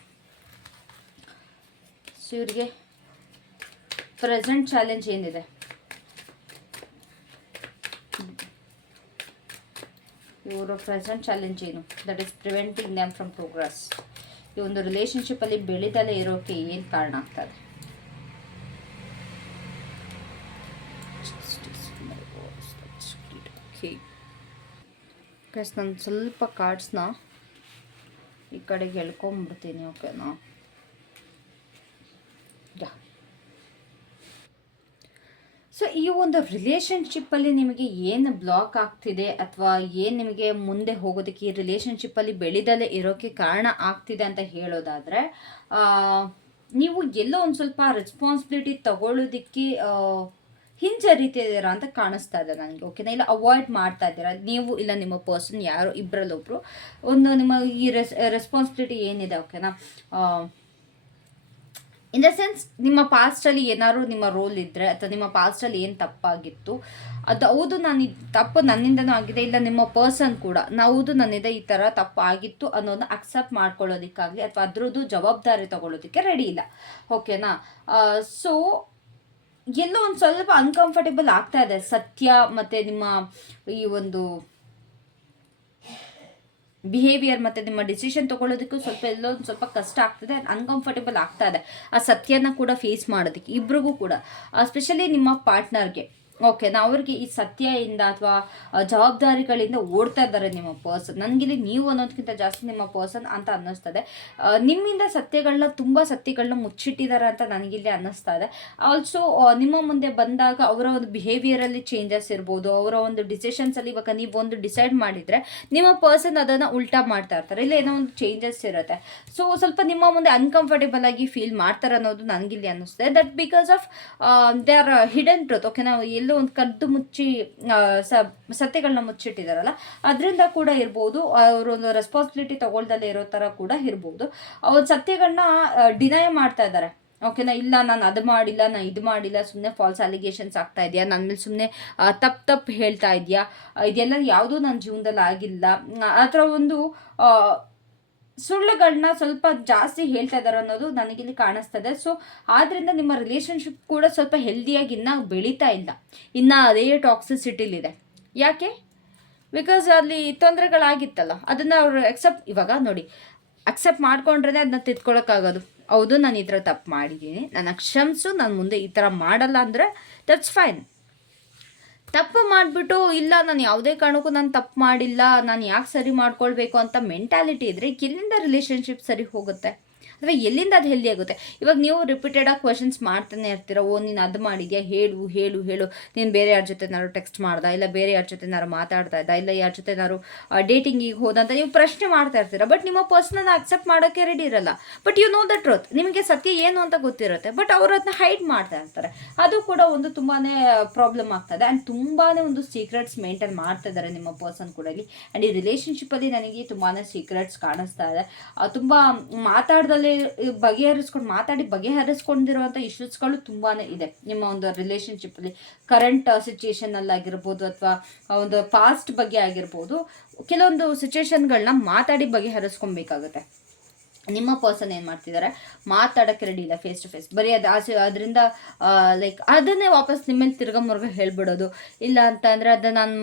ಸೊ ಇವರಿಗೆ ಪ್ರೆಸೆಂಟ್ ಚಾಲೆಂಜ್ ಏನಿದೆ, ಇವರ ಪ್ರೆಸೆಂಟ್ ಚಾಲೆಂಜ್ ಏನು, that is preventing them from progress. ಈ ಒಂದು ರಿಲೇಷನ್ಶಿಪ್ಪಲ್ಲಿ ಬೆಳೀದಲ್ಲೇ ಇರೋಕ್ಕೆ ಏನು ಕಾರಣ ಆಗ್ತದೆ? ಗೈಸ್, ನಾನು ಸ್ವಲ್ಪ ಕಾರ್ಡ್ಸ್ನ ಈ ಕಡೆಗೆ ಎಳ್ಕೊಂಬಿಡ್ತೀನಿ. ಓಕೆನಾ. ಸೊ ಈ ಒಂದು ರಿಲೇಷನ್ಶಿಪ್ಪಲ್ಲಿ ನಿಮಗೆ ಏನು ಬ್ಲಾಕ್ ಆಗ್ತಿದೆ, ಅಥವಾ ಏನು ನಿಮಗೆ ಮುಂದೆ ಹೋಗೋದಕ್ಕೆ, ಈ ರಿಲೇಷನ್ಶಿಪ್ಪಲ್ಲಿ ಬೆಳೆದಲ್ಲೇ ಇರೋಕ್ಕೆ ಕಾರಣ ಆಗ್ತಿದೆ ಅಂತ ಹೇಳೋದಾದರೆ, ನೀವು ಎಲ್ಲೋ ಒಂದು ಸ್ವಲ್ಪ ರೆಸ್ಪಾನ್ಸಿಬಿಲಿಟಿ ತಗೊಳ್ಳೋದಕ್ಕೆ ಹಿಂಜರಿತಿದ್ದೀರಾ ಅಂತ ಕಾಣಿಸ್ತಾ ಇದೆ ನನಗೆ. ಓಕೆನಾ. ಇಲ್ಲ ಅವಾಯ್ಡ್ ಮಾಡ್ತಾ ಇದ್ದೀರಾ ನೀವು, ಇಲ್ಲ ನಿಮ್ಮ ಪರ್ಸನ್, ಯಾರೋ ಇಬ್ಬರಲ್ಲೊಬ್ಬರು ಒಂದು ನಿಮ್ಮ ಈ ರೆಸ್ಪಾನ್ಸಿಬಿಲಿಟಿ ಏನಿದೆ. ಓಕೆನಾ. ಇನ್ ದ ಸೆನ್ಸ್, ನಿಮ್ಮ ಪಾಸ್ಟಲ್ಲಿ ಏನಾದ್ರು ನಿಮ್ಮ ರೋಲ್ ಇದ್ದರೆ, ಅಥವಾ ನಿಮ್ಮ ಪಾಸ್ಟಲ್ಲಿ ಏನು ತಪ್ಪಾಗಿತ್ತು, ಅದು ಹೌದು ನಾನು ತಪ್ಪು ನನ್ನಿಂದನೂ ಆಗಿದೆ, ಇಲ್ಲ ನಿಮ್ಮ ಪರ್ಸನ್ ಕೂಡ ಹೌದು ನನ್ನಿಂದ ಈ ಥರ ತಪ್ಪಾಗಿತ್ತು ಅನ್ನೋದನ್ನ ಅಕ್ಸೆಪ್ಟ್ ಮಾಡ್ಕೊಳ್ಳೋದಕ್ಕಾಗಲಿ, ಅಥವಾ ಅದರದ್ದು ಜವಾಬ್ದಾರಿ ತಗೊಳ್ಳೋದಕ್ಕೆ ರೆಡಿ ಇಲ್ಲ. ಓಕೆನಾ. ಸೊ ಎಲ್ಲೋ ಒಂದು ಸ್ವಲ್ಪ ಅನ್ಕಂಫರ್ಟೇಬಲ್ ಆಗ್ತಾ ಇದೆ ಸತ್ಯ ಮತ್ತು ನಿಮ್ಮ ಈ ಒಂದು ಬಿಹೇವಿಯರ್ ಮತ್ತು ನಿಮ್ಮ ಡಿಸಿಷನ್ ತೊಗೊಳ್ಳೋದಕ್ಕೂ ಎಲ್ಲೋ ಒಂದು ಸ್ವಲ್ಪ ಕಷ್ಟ ಆಗ್ತದೆ, ಅನ್ಕಂಫರ್ಟೇಬಲ್ ಆಗ್ತಾ ಇದೆ ಆ ಸತ್ಯನ ಕೂಡ ಫೇಸ್ ಮಾಡೋದಕ್ಕೆ ಇಬ್ರಿಗೂ ಕೂಡ, ಸ್ಪೆಷಲಿ ನಿಮ್ಮ ಪಾರ್ಟ್ನರ್ಗೆ. ಓಕೆನಾ. ಅವ್ರಿಗೆ ಈ ಸತ್ಯದಿಂದ ಅಥವಾ ಜವಾಬ್ದಾರಿಗಳಿಂದ ಓಡ್ತಾ ಇದ್ದಾರೆ ನಿಮ್ಮ ಪರ್ಸನ್. ನನಗಿಲ್ಲಿ ನೀವು ಅನ್ನೋದಕ್ಕಿಂತ ಜಾಸ್ತಿ ನಿಮ್ಮ ಪರ್ಸನ್ ಅಂತ ಅನ್ನಿಸ್ತದೆ. ನಿಮ್ಮಿಂದ ತುಂಬ ಸತ್ಯಗಳನ್ನ ಮುಚ್ಚಿಟ್ಟಿದ್ದಾರೆ ಅಂತ ನನಗಿಲ್ಲಿ ಅನ್ನಿಸ್ತಾ ಇದೆ. ಆಲ್ಸೋ ನಿಮ್ಮ ಮುಂದೆ ಬಂದಾಗ ಅವರ ಒಂದು ಬಿಹೇವಿಯರಲ್ಲಿ ಚೇಂಜಸ್ ಇರ್ಬೋದು, ಅವರ ಒಂದು ಡಿಸಿಷನ್ಸಲ್ಲಿ ಇವಾಗ ನೀವು ಒಂದು ಡಿಸೈಡ್ ಮಾಡಿದರೆ ನಿಮ್ಮ ಪರ್ಸನ್ ಅದನ್ನು ಉಲ್ಟಾ ಮಾಡ್ತಾ ಇರ್ತಾರೆ, ಇಲ್ಲ ಏನೋ ಒಂದು ಚೇಂಜಸ್ ಇರುತ್ತೆ. ಸೊ ಸ್ವಲ್ಪ ನಿಮ್ಮ ಮುಂದೆ ಅನ್ಕಂಫರ್ಟೇಬಲ್ ಆಗಿ ಫೀಲ್ ಮಾಡ್ತಾರೆ ಅನ್ನೋದು ನನಗಿಲ್ಲಿ ಅನ್ನಿಸ್ತದೆ. That because of they are hidden truth. ಓಕೆನಾ. ಎಲ್ಲೋ ಒಂದು ಕದ್ದು ಮುಚ್ಚಿ ಸತ್ಯಗಳನ್ನ ಮುಚ್ಚಿಟ್ಟಿದಾರಲ್ಲ, ಅದರಿಂದ ಕೂಡ ಇರ್ಬೋದು. ಅವರೊಂದು ರೆಸ್ಪಾನ್ಸಿಬಿಲಿಟಿ ತಗೊಳ್ದಲ್ಲೇ ಇರೋ ಥರ ಕೂಡ ಇರ್ಬೋದು. ಒಂದು ಸತ್ಯಗಳನ್ನ ಡಿನೈ ಮಾಡ್ತಾ ಇದ್ದಾರೆ. ಓಕೆನಾ. ಇಲ್ಲ ನಾನು ಅದು ಮಾಡಿಲ್ಲ, ನಾನು ಇದು ಮಾಡಿಲ್ಲ, ಸುಮ್ಮನೆ ಫಾಲ್ಸ್ ಅಲಿಗೇಷನ್ಸ್ ಆಗ್ತಾ ಇದೆಯಾ, ನನ್ನ ಮೇಲೆ ಸುಮ್ಮನೆ ತಪ್ಪು ಹೇಳ್ತಾ ಇದೆಯಾ, ಇದೆಲ್ಲ ಯಾವುದೂ ನನ್ನ ಜೀವನದಲ್ಲಿ ಆಗಿಲ್ಲ, ಆ ಥರ ಒಂದು ಸುಳ್ಳುಗಳನ್ನ ಸ್ವಲ್ಪ ಜಾಸ್ತಿ ಹೇಳ್ತಾ ಇದ್ದಾರೆ ಅನ್ನೋದು ನನಗಿಲ್ಲಿ ಕಾಣಿಸ್ತದೆ. ಸೊ ಆದ್ದರಿಂದ ನಿಮ್ಮ ರಿಲೇಷನ್ಶಿಪ್ ಕೂಡ ಸ್ವಲ್ಪ ಹೆಲ್ದಿಯಾಗಿ ಇನ್ನೂ ಬೆಳೀತಾ ಇಲ್ಲ, ಇನ್ನು ಅದೇ ಟಾಕ್ಸಿಸಿಟಿಲಿದೆ. ಯಾಕೆ? ಬಿಕಾಸ್ ಅಲ್ಲಿ ತೊಂದರೆಗಳಾಗಿತ್ತಲ್ಲ, ಅದನ್ನು ಅವರು ಇವಾಗ ನೋಡಿ, ಅಕ್ಸೆಪ್ಟ್ ಮಾಡ್ಕೊಂಡ್ರೆ ಅದನ್ನ ತಿದ್ಕೊಳ್ಳೋಕ್ಕಾಗೋದು. ಹೌದು ನಾನು ಈ ಥರ ತಪ್ಪು ಮಾಡಿದ್ದೀನಿ, ನನ್ನ ಕ್ಷಮಿಸು, ನಾನು ಮುಂದೆ ಈ ಥರ ಮಾಡಲ್ಲ ಅಂದರೆ ದಟ್ಸ್ ಫೈನ್. ತಪ್ಪು ಮಾಡಿಬಿಟ್ಟು ಇಲ್ಲ ನಾನು ಯಾವುದೇ ಕಾರಣಕ್ಕೂ ನಾನು ತಪ್ಪು ಮಾಡಿಲ್ಲ, ನಾನು ಯಾಕೆ ಸರಿ ಮಾಡ್ಕೊಳ್ಬೇಕು ಅಂತ ಮೆಂಟ್ಯಾಲಿಟಿ ಇದ್ದರೆ ಎಲ್ಲಿಂದ ರಿಲೇಷನ್ಶಿಪ್ ಸರಿ ಹೋಗುತ್ತೆ, ಅಥವಾ ಎಲ್ಲಿಂದ ಅದು ಹೆಲ್ದಿ ಆಗುತ್ತೆ? ಇವಾಗ ನೀವು ರಿಪೀಟೆಡಾಗಿ ಕ್ವೆಶನ್ಸ್ ಮಾಡ್ತಾನೆ ಇರ್ತೀರ. ಓ ನೀನು ಅದು ಮಾಡಿದ್ಯಾ, ಹೇಳು ಹೇಳು ಹೇಳು, ನೀನು ಬೇರೆ ಯಾರ ಜೊತೆನಾರು ಟೆಕ್ಸ್ಟ್ ಮಾಡ್ದ, ಇಲ್ಲ ಬೇರೆ ಯಾರ ಜೊತೆನಾರು ಮಾತಾಡ್ತಾ ಇದ್ದ, ಇಲ್ಲ ಯಾರ ಜೊತೆನಾರು ಡೇಟಿಂಗಿಗೆ ಹೋದಂತ ನೀವು ಪ್ರಶ್ನೆ ಮಾಡ್ತಾ ಇರ್ತೀರ. ಬಟ್ ನಿಮ್ಮ ಪರ್ಸನನ್ನ ಅಕ್ಸೆಪ್ಟ್ ಮಾಡೋಕ್ಕೆ ರೆಡಿ ಇರಲ್ಲ. But you know the truth, ನಿಮಗೆ ಸತ್ಯ ಏನು ಅಂತ ಗೊತ್ತಿರುತ್ತೆ, ಬಟ್ ಅವರು ಅದನ್ನ ಹೈಡ್ ಮಾಡ್ತಾ ಇರ್ತಾರೆ. ಅದು ಕೂಡ ಒಂದು ತುಂಬಾ ಪ್ರಾಬ್ಲಮ್ ಆಗ್ತದೆ. ಆ್ಯಂಡ್ ತುಂಬಾ ಒಂದು ಸೀಕ್ರೆಟ್ಸ್ ಮೇಂಟೈನ್ ಮಾಡ್ತಾ ಇದ್ದಾರೆ ನಿಮ್ಮ ಪರ್ಸನ್ ಕೂಡ ಇಲ್ಲಿ. ಆ್ಯಂಡ್ ಈ ರಿಲೇಷನ್ಶಿಪ್ಪಲ್ಲಿ ನನಗೆ ತುಂಬಾ ಸೀಕ್ರೆಟ್ಸ್ ಕಾಣಿಸ್ತಾ ಇದೆ. ತುಂಬ ಮಾತಾಡ್ದಲ್ಲೇ ಮಾತಾಡಿ ಬಗೆಹರಿಸ್ಕೊಂಡಿರುವಂಥ ಇಶ್ಯೂಸ್ಗಳು ತುಂಬಾ ಇದೆ ನಿಮ್ಮ ಒಂದು ರಿಲೇಷನ್ಶಿಪ್ಪಲ್ಲಿ. ಕರೆಂಟ್ ಸಿಚುಯೇಷನಲ್ಲಾಗಿರ್ಬೋದು, ಅಥವಾ ಒಂದು ಪಾಸ್ಟ್ ಬಗ್ಗೆ ಆಗಿರ್ಬೋದು, ಕೆಲವೊಂದು ಸಿಚುಯೇಷನ್ಗಳನ್ನ ಮಾತಾಡಿ ಬಗೆಹರಿಸ್ಕೊಬೇಕಾಗುತ್ತೆ. ನಿಮ್ಮ ಪರ್ಸನ್ ಏನು ಮಾಡ್ತಿದ್ದಾರೆ, ಮಾತಾಡೋಕ್ಕೆ ರೆಡಿ ಇಲ್ಲ ಫೇಸ್ ಟು ಫೇಸ್. ಬರೀ ಅದರಿಂದ ಲೈಕ್ ಅದನ್ನೇ ವಾಪಸ್ ನಿಮ್ಮಲ್ಲಿ ತಿರ್ಗ ಹೇಳ್ಬಿಡೋದು. ಇಲ್ಲ ಅಂತಂದರೆ ಅದನ್ನು ನಾನು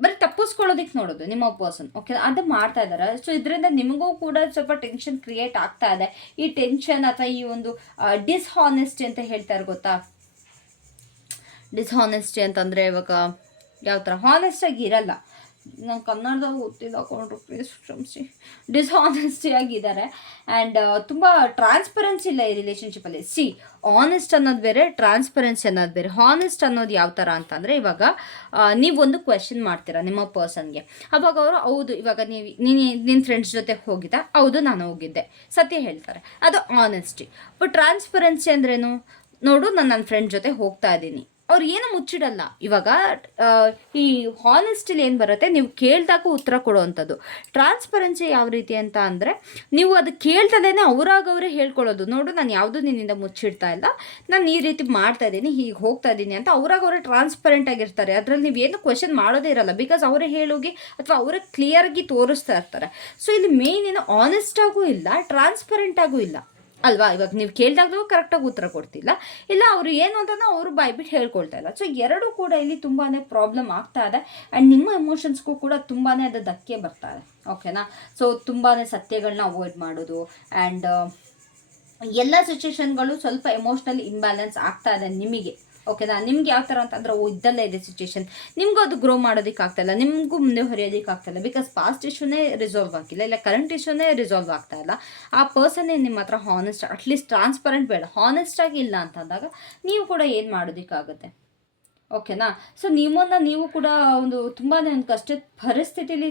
ಬರೀ ತಪ್ಪಿಸ್ಕೊಳ್ಳೋದಕ್ಕೆ ನೋಡೋದು ನಿಮ್ಮ ಪರ್ಸನ್. ಓಕೆ, ಅದು ಮಾಡ್ತಾ ಇದ್ದಾರೆ. ಸೊ ಇದರಿಂದ ನಿಮಗೂ ಕೂಡ ಸ್ವಲ್ಪ ಟೆನ್ಷನ್ ಕ್ರಿಯೇಟ್ ಆಗ್ತಾ ಇದೆ. ಈ ಟೆನ್ಷನ್ ಅಥವಾ ಈ ಒಂದು ಡಿಸ್ಹಾನೆಸ್ಟಿ ಅಂತ ಹೇಳ್ತಾರೆ ಗೊತ್ತಾ? ಡಿಸ್ಹಾನೆಸ್ಟಿ ಅಂತಂದರೆ ಇವಾಗ ಯಾವ ಥರ ಹಾನೆಸ್ಟಾಗಿ ಇರಲ್ಲ. ನಾನು ಕನ್ನಡದಾಗ ಓದ್ತಿಲ್ಲ ಕೊಂಡ್ರು, ಪ್ಲೀಸ್ ಕ್ಷಮಿಸಿ. ಡಿಸ್ಆನೆಸ್ಟಿ ಆಗಿದ್ದಾರೆ ಆ್ಯಂಡ್ ತುಂಬ ಟ್ರಾನ್ಸ್ಪರೆನ್ಸಿ ಇಲ್ಲ ಈ ರಿಲೇಷನ್ಶಿಪ್ಪಲ್ಲಿ. ಆನೆಸ್ಟ್ ಅನ್ನೋದು ಬೇರೆ, ಟ್ರಾನ್ಸ್ಪರೆನ್ಸಿ ಅನ್ನೋದು ಬೇರೆ. ಹಾನೆಸ್ಟ್ ಅನ್ನೋದು ಯಾವ ಥರ ಅಂತಂದರೆ, ಇವಾಗ ನೀವೊಂದು ಕ್ವೆಶನ್ ಮಾಡ್ತೀರಾ ನಿಮ್ಮ ಪರ್ಸನ್ಗೆ, ಅವಾಗ ಅವರು ಹೌದು, ಇವಾಗ ನಿನ್ನ ಫ್ರೆಂಡ್ಸ್ ಜೊತೆ ಹೋಗಿದ್ದ, ಹೌದು ನಾನು ಹೋಗಿದ್ದೆ, ಸತ್ಯ ಹೇಳ್ತಾರೆ, ಅದು ಆನೆಸ್ಟಿ. ಬಟ್ ಟ್ರಾನ್ಸ್ಪರೆನ್ಸಿ ಅಂದ್ರೇನು, ನೋಡು ನಾನು ನನ್ನ ಫ್ರೆಂಡ್ ಜೊತೆ ಹೋಗ್ತಾ ಇದ್ದೀನಿ, ಅವ್ರು ಏನು ಮುಚ್ಚಿಡಲ್ಲ. ಇವಾಗ ಈ ಹಾನೆಸ್ಟಿಲಿ ಏನು ಬರುತ್ತೆ, ನೀವು ಕೇಳಿದಾಗ ಉತ್ತರ ಕೊಡುವಂಥದ್ದು. ಟ್ರಾನ್ಸ್ಪರೆನ್ಸಿ ಯಾವ ರೀತಿ ಅಂತ ಅಂದರೆ, ನೀವು ಅದು ಕೇಳ್ತಲೇ ಅವರೇ ಹೇಳ್ಕೊಳ್ಳೋದು, ನೋಡು ನಾನು ಯಾವುದೂ ನಿನ್ನಿಂದ ಮುಚ್ಚಿಡ್ತಾ ಇಲ್ಲ, ನಾನು ಈ ರೀತಿ ಮಾಡ್ತಾ ಇದ್ದೀನಿ, ಹೀಗೆ ಹೋಗ್ತಾ ಇದ್ದೀನಿ ಅಂತ ಅವರೇ ಟ್ರಾನ್ಸ್ಪರೆಂಟ್ ಆಗಿರ್ತಾರೆ. ಅದರಲ್ಲಿ ನೀವೇನು ಕ್ವೆಶನ್ ಮಾಡೋದೇ ಇರಲ್ಲ, ಬಿಕಾಸ್ ಅವರೇ ಹೇಳೋಗಿ ಅಥವಾ ಅವರೇ ಕ್ಲಿಯರಾಗಿ ತೋರಿಸ್ತಾ ಇರ್ತಾರೆ. ಸೊ ಇಲ್ಲಿ ಮೇನ್ ಏನು ಆನೆಸ್ಟಾಗೂ ಇಲ್ಲ, ಟ್ರಾನ್ಸ್ಪರೆಂಟಾಗೂ ಇಲ್ಲ ಅಲ್ವಾ. ಇವಾಗ ನೀವು ಕೇಳಿದಾಗಲೂ ಕರೆಕ್ಟಾಗಿ ಉತ್ತರ ಕೊಡ್ತಿಲ್ಲ, ಇಲ್ಲ ಅವರು ಏನು ಅಂತ ಅವರು ಬಾಯ್ಬಿಟ್ಟು ಹೇಳ್ಕೊಳ್ತಾ ಇಲ್ಲ. ಸೊ ಎರಡೂ ಕೂಡ ಇಲ್ಲಿ ತುಂಬಾ ಪ್ರಾಬ್ಲಮ್ ಆಗ್ತಾ ಇದೆ ಆ್ಯಂಡ್ ನಿಮ್ಮ ಎಮೋಷನ್ಸ್ಗೂ ಕೂಡ ತುಂಬಾ ಅದು ಧಕ್ಕೆ ಬರ್ತಾ ಇದೆ. ಓಕೆನಾ. ಸೊ ತುಂಬಾ ಸತ್ಯಗಳನ್ನ ಅವಾಯ್ಡ್ ಮಾಡೋದು ಆ್ಯಂಡ್ ಎಲ್ಲ ಸಿಚುವೇಶನ್ಗಳು ಸ್ವಲ್ಪ ಎಮೋಷ್ನಲ್ ಇಂಬ್ಯಾಲೆನ್ಸ್ ಆಗ್ತಾ ಇದೆ ನಿಮಗೆ. ಓಕೆನಾ. ನಿಮ್ಗೆ ಯಾವ ಥರ ಅಂತಂದ್ರೆ, ಇದ್ದಲ್ಲೇ ಇದೆ ಸಿಚುವೇಶನ್, ನಿಮಗೂ ಅದು ಗ್ರೋ ಮಾಡೋದಕ್ಕೆ ಆಗ್ತಾಯಿಲ್ಲ, ನಿಮಗೂ ಮುಂದೆ ಹೊರೆಯೋದಕ್ಕೆ ಆಗ್ತಾಯಿಲ್ಲ, ಬಿಕಾಸ್ ಪಾಸ್ಟ್ ಇಶ್ಯೂನೇ ರಿಸಾಲ್ವ್ ಆಗಿಲ್ಲ, ಇಲ್ಲ ಕರೆಂಟ್ ಇಶ್ಯೂನೇ ರಿಸಾಲ್ವ್ ಆಗ್ತಾ ಇಲ್ಲ. ಆ ಪರ್ಸನ್ನೇ ನಿಮ್ಮ ಹತ್ರ ಹಾನೆಸ್ಟ್, ಅಟ್ಲೀಸ್ಟ್ ಟ್ರಾನ್ಸ್ಪರೆಂಟ್ ಬೇಡ, ಹಾನೆಸ್ಟಾಗಿ ಇಲ್ಲ ಅಂತಂದಾಗ ನೀವು ಕೂಡ ಏನು ಮಾಡೋದಕ್ಕಾಗುತ್ತೆ. ಓಕೆನಾ. ಸೊ ನೀವು ಕೂಡ ಒಂದು ತುಂಬಾ ಒಂದು ಕಷ್ಟದ ಪರಿಸ್ಥಿತಿಲಿ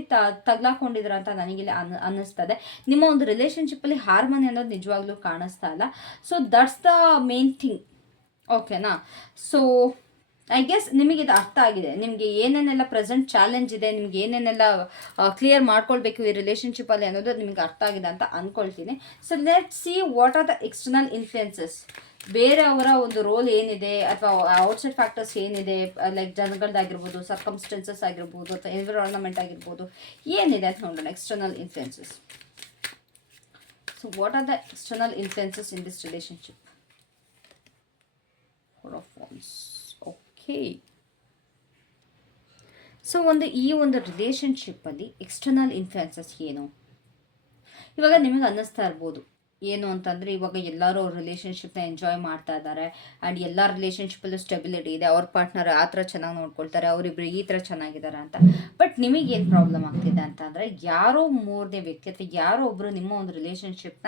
ತಗ್ಲಾಕೊಂಡಿದ್ರ ಅಂತ ನನಗಿಲ್ಲಿ ಅನ್ನಿಸ್ತದೆ. ನಿಮ್ಮ ಒಂದು ರಿಲೇಷನ್ಶಿಪ್ಪಲ್ಲಿ ಹಾರ್ಮೋನಿ ಅನ್ನೋದು ನಿಜವಾಗ್ಲೂ ಕಾಣಿಸ್ತಾ ಇಲ್ಲ. So that's the main thing. ಓಕೆನಾ. ಸೊ ಐ ಗೆಸ್ ನಿಮಗೆ ಇದು ಅರ್ಥ ಆಗಿದೆ, ನಿಮಗೆ ಏನೇನೆಲ್ಲ ಪ್ರೆಸೆಂಟ್ ಚಾಲೆಂಜ್ ಇದೆ, ನಿಮ್ಗೆ ಏನೇನೆಲ್ಲ ಕ್ಲಿಯರ್ ಮಾಡ್ಕೊಳ್ಬೇಕು ಈ ರಿಲೇಷನ್ಶಿಪ್ಪಲ್ಲಿ ಅನ್ನೋದು ನಿಮಗೆ ಅರ್ಥ ಆಗಿದೆ ಅಂತ ಅಂದ್ಕೊಳ್ತೀನಿ. So let see what are the external influences. ಬೇರೆಯವರ ಒಂದು ರೋಲ್ ಏನಿದೆ ಅಥವಾ ಔಟ್ಸೈಡ್ ಫ್ಯಾಕ್ಟರ್ಸ್ ಏನಿದೆ, ಲೈಕ್ ಜನಗಳದ್ದಾಗಿರ್ಬೋದು, ಸರ್ಕಮ್ಸ್ಟೆನ್ಸಸ್ ಆಗಿರ್ಬೋದು, ಅಥವಾ ಎನ್ವಿರಾನ್ಮೆಂಟ್ ಆಗಿರ್ಬೋದು, ಏನಿದೆ ಅಂತ ನೋಡೋಣ. External influences. So what are the external influences in this relationship? Okay. So ಈ ಒಂದು ರಿಲೇಷನ್ಶಿಪ್ಪಲ್ಲಿ ಎಕ್ಸ್ಟರ್ನಲ್ ಇನ್ಫ್ಲುಯೆನ್ಸಸ್ ಏನು? ಇವಾಗ ನಿಮಗೆ ಅನ್ನಿಸ್ತಾ ಇರ್ಬೋದು ಏನು ಅಂತಂದರೆ, ಇವಾಗ ಎಲ್ಲರೂ ರಿಲೇಷನ್ಶಿಪ್ನ ಎಂಜಾಯ್ ಮಾಡ್ತಾ ಇದ್ದಾರೆ ಆ್ಯಂಡ್ ಎಲ್ಲ ರಿಲೇಷನ್ಶಿಪ್ಪಲ್ಲೂ ಸ್ಟೆಬಿಲಿಟಿ ಇದೆ, ಅವ್ರ ಪಾರ್ಟ್ನರ್ ಆ ಥರ ಚೆನ್ನಾಗಿ ನೋಡ್ಕೊಳ್ತಾರೆ, ಅವರಿಬ್ಬರು ಈ ಥರ ಚೆನ್ನಾಗಿದ್ದಾರೆ ಅಂತ. ಬಟ್ ನಿಮಗೇನು ಪ್ರಾಬ್ಲಮ್ ಆಗ್ತಿದೆ ಅಂತಂದರೆ, ಯಾರೋ ಮೂರನೇ ವ್ಯಕ್ತಿ ಅಥವಾ ಯಾರೋ ಒಬ್ಬರು ನಿಮ್ಮ ಒಂದು ರಿಲೇಷನ್ಶಿಪ್ನ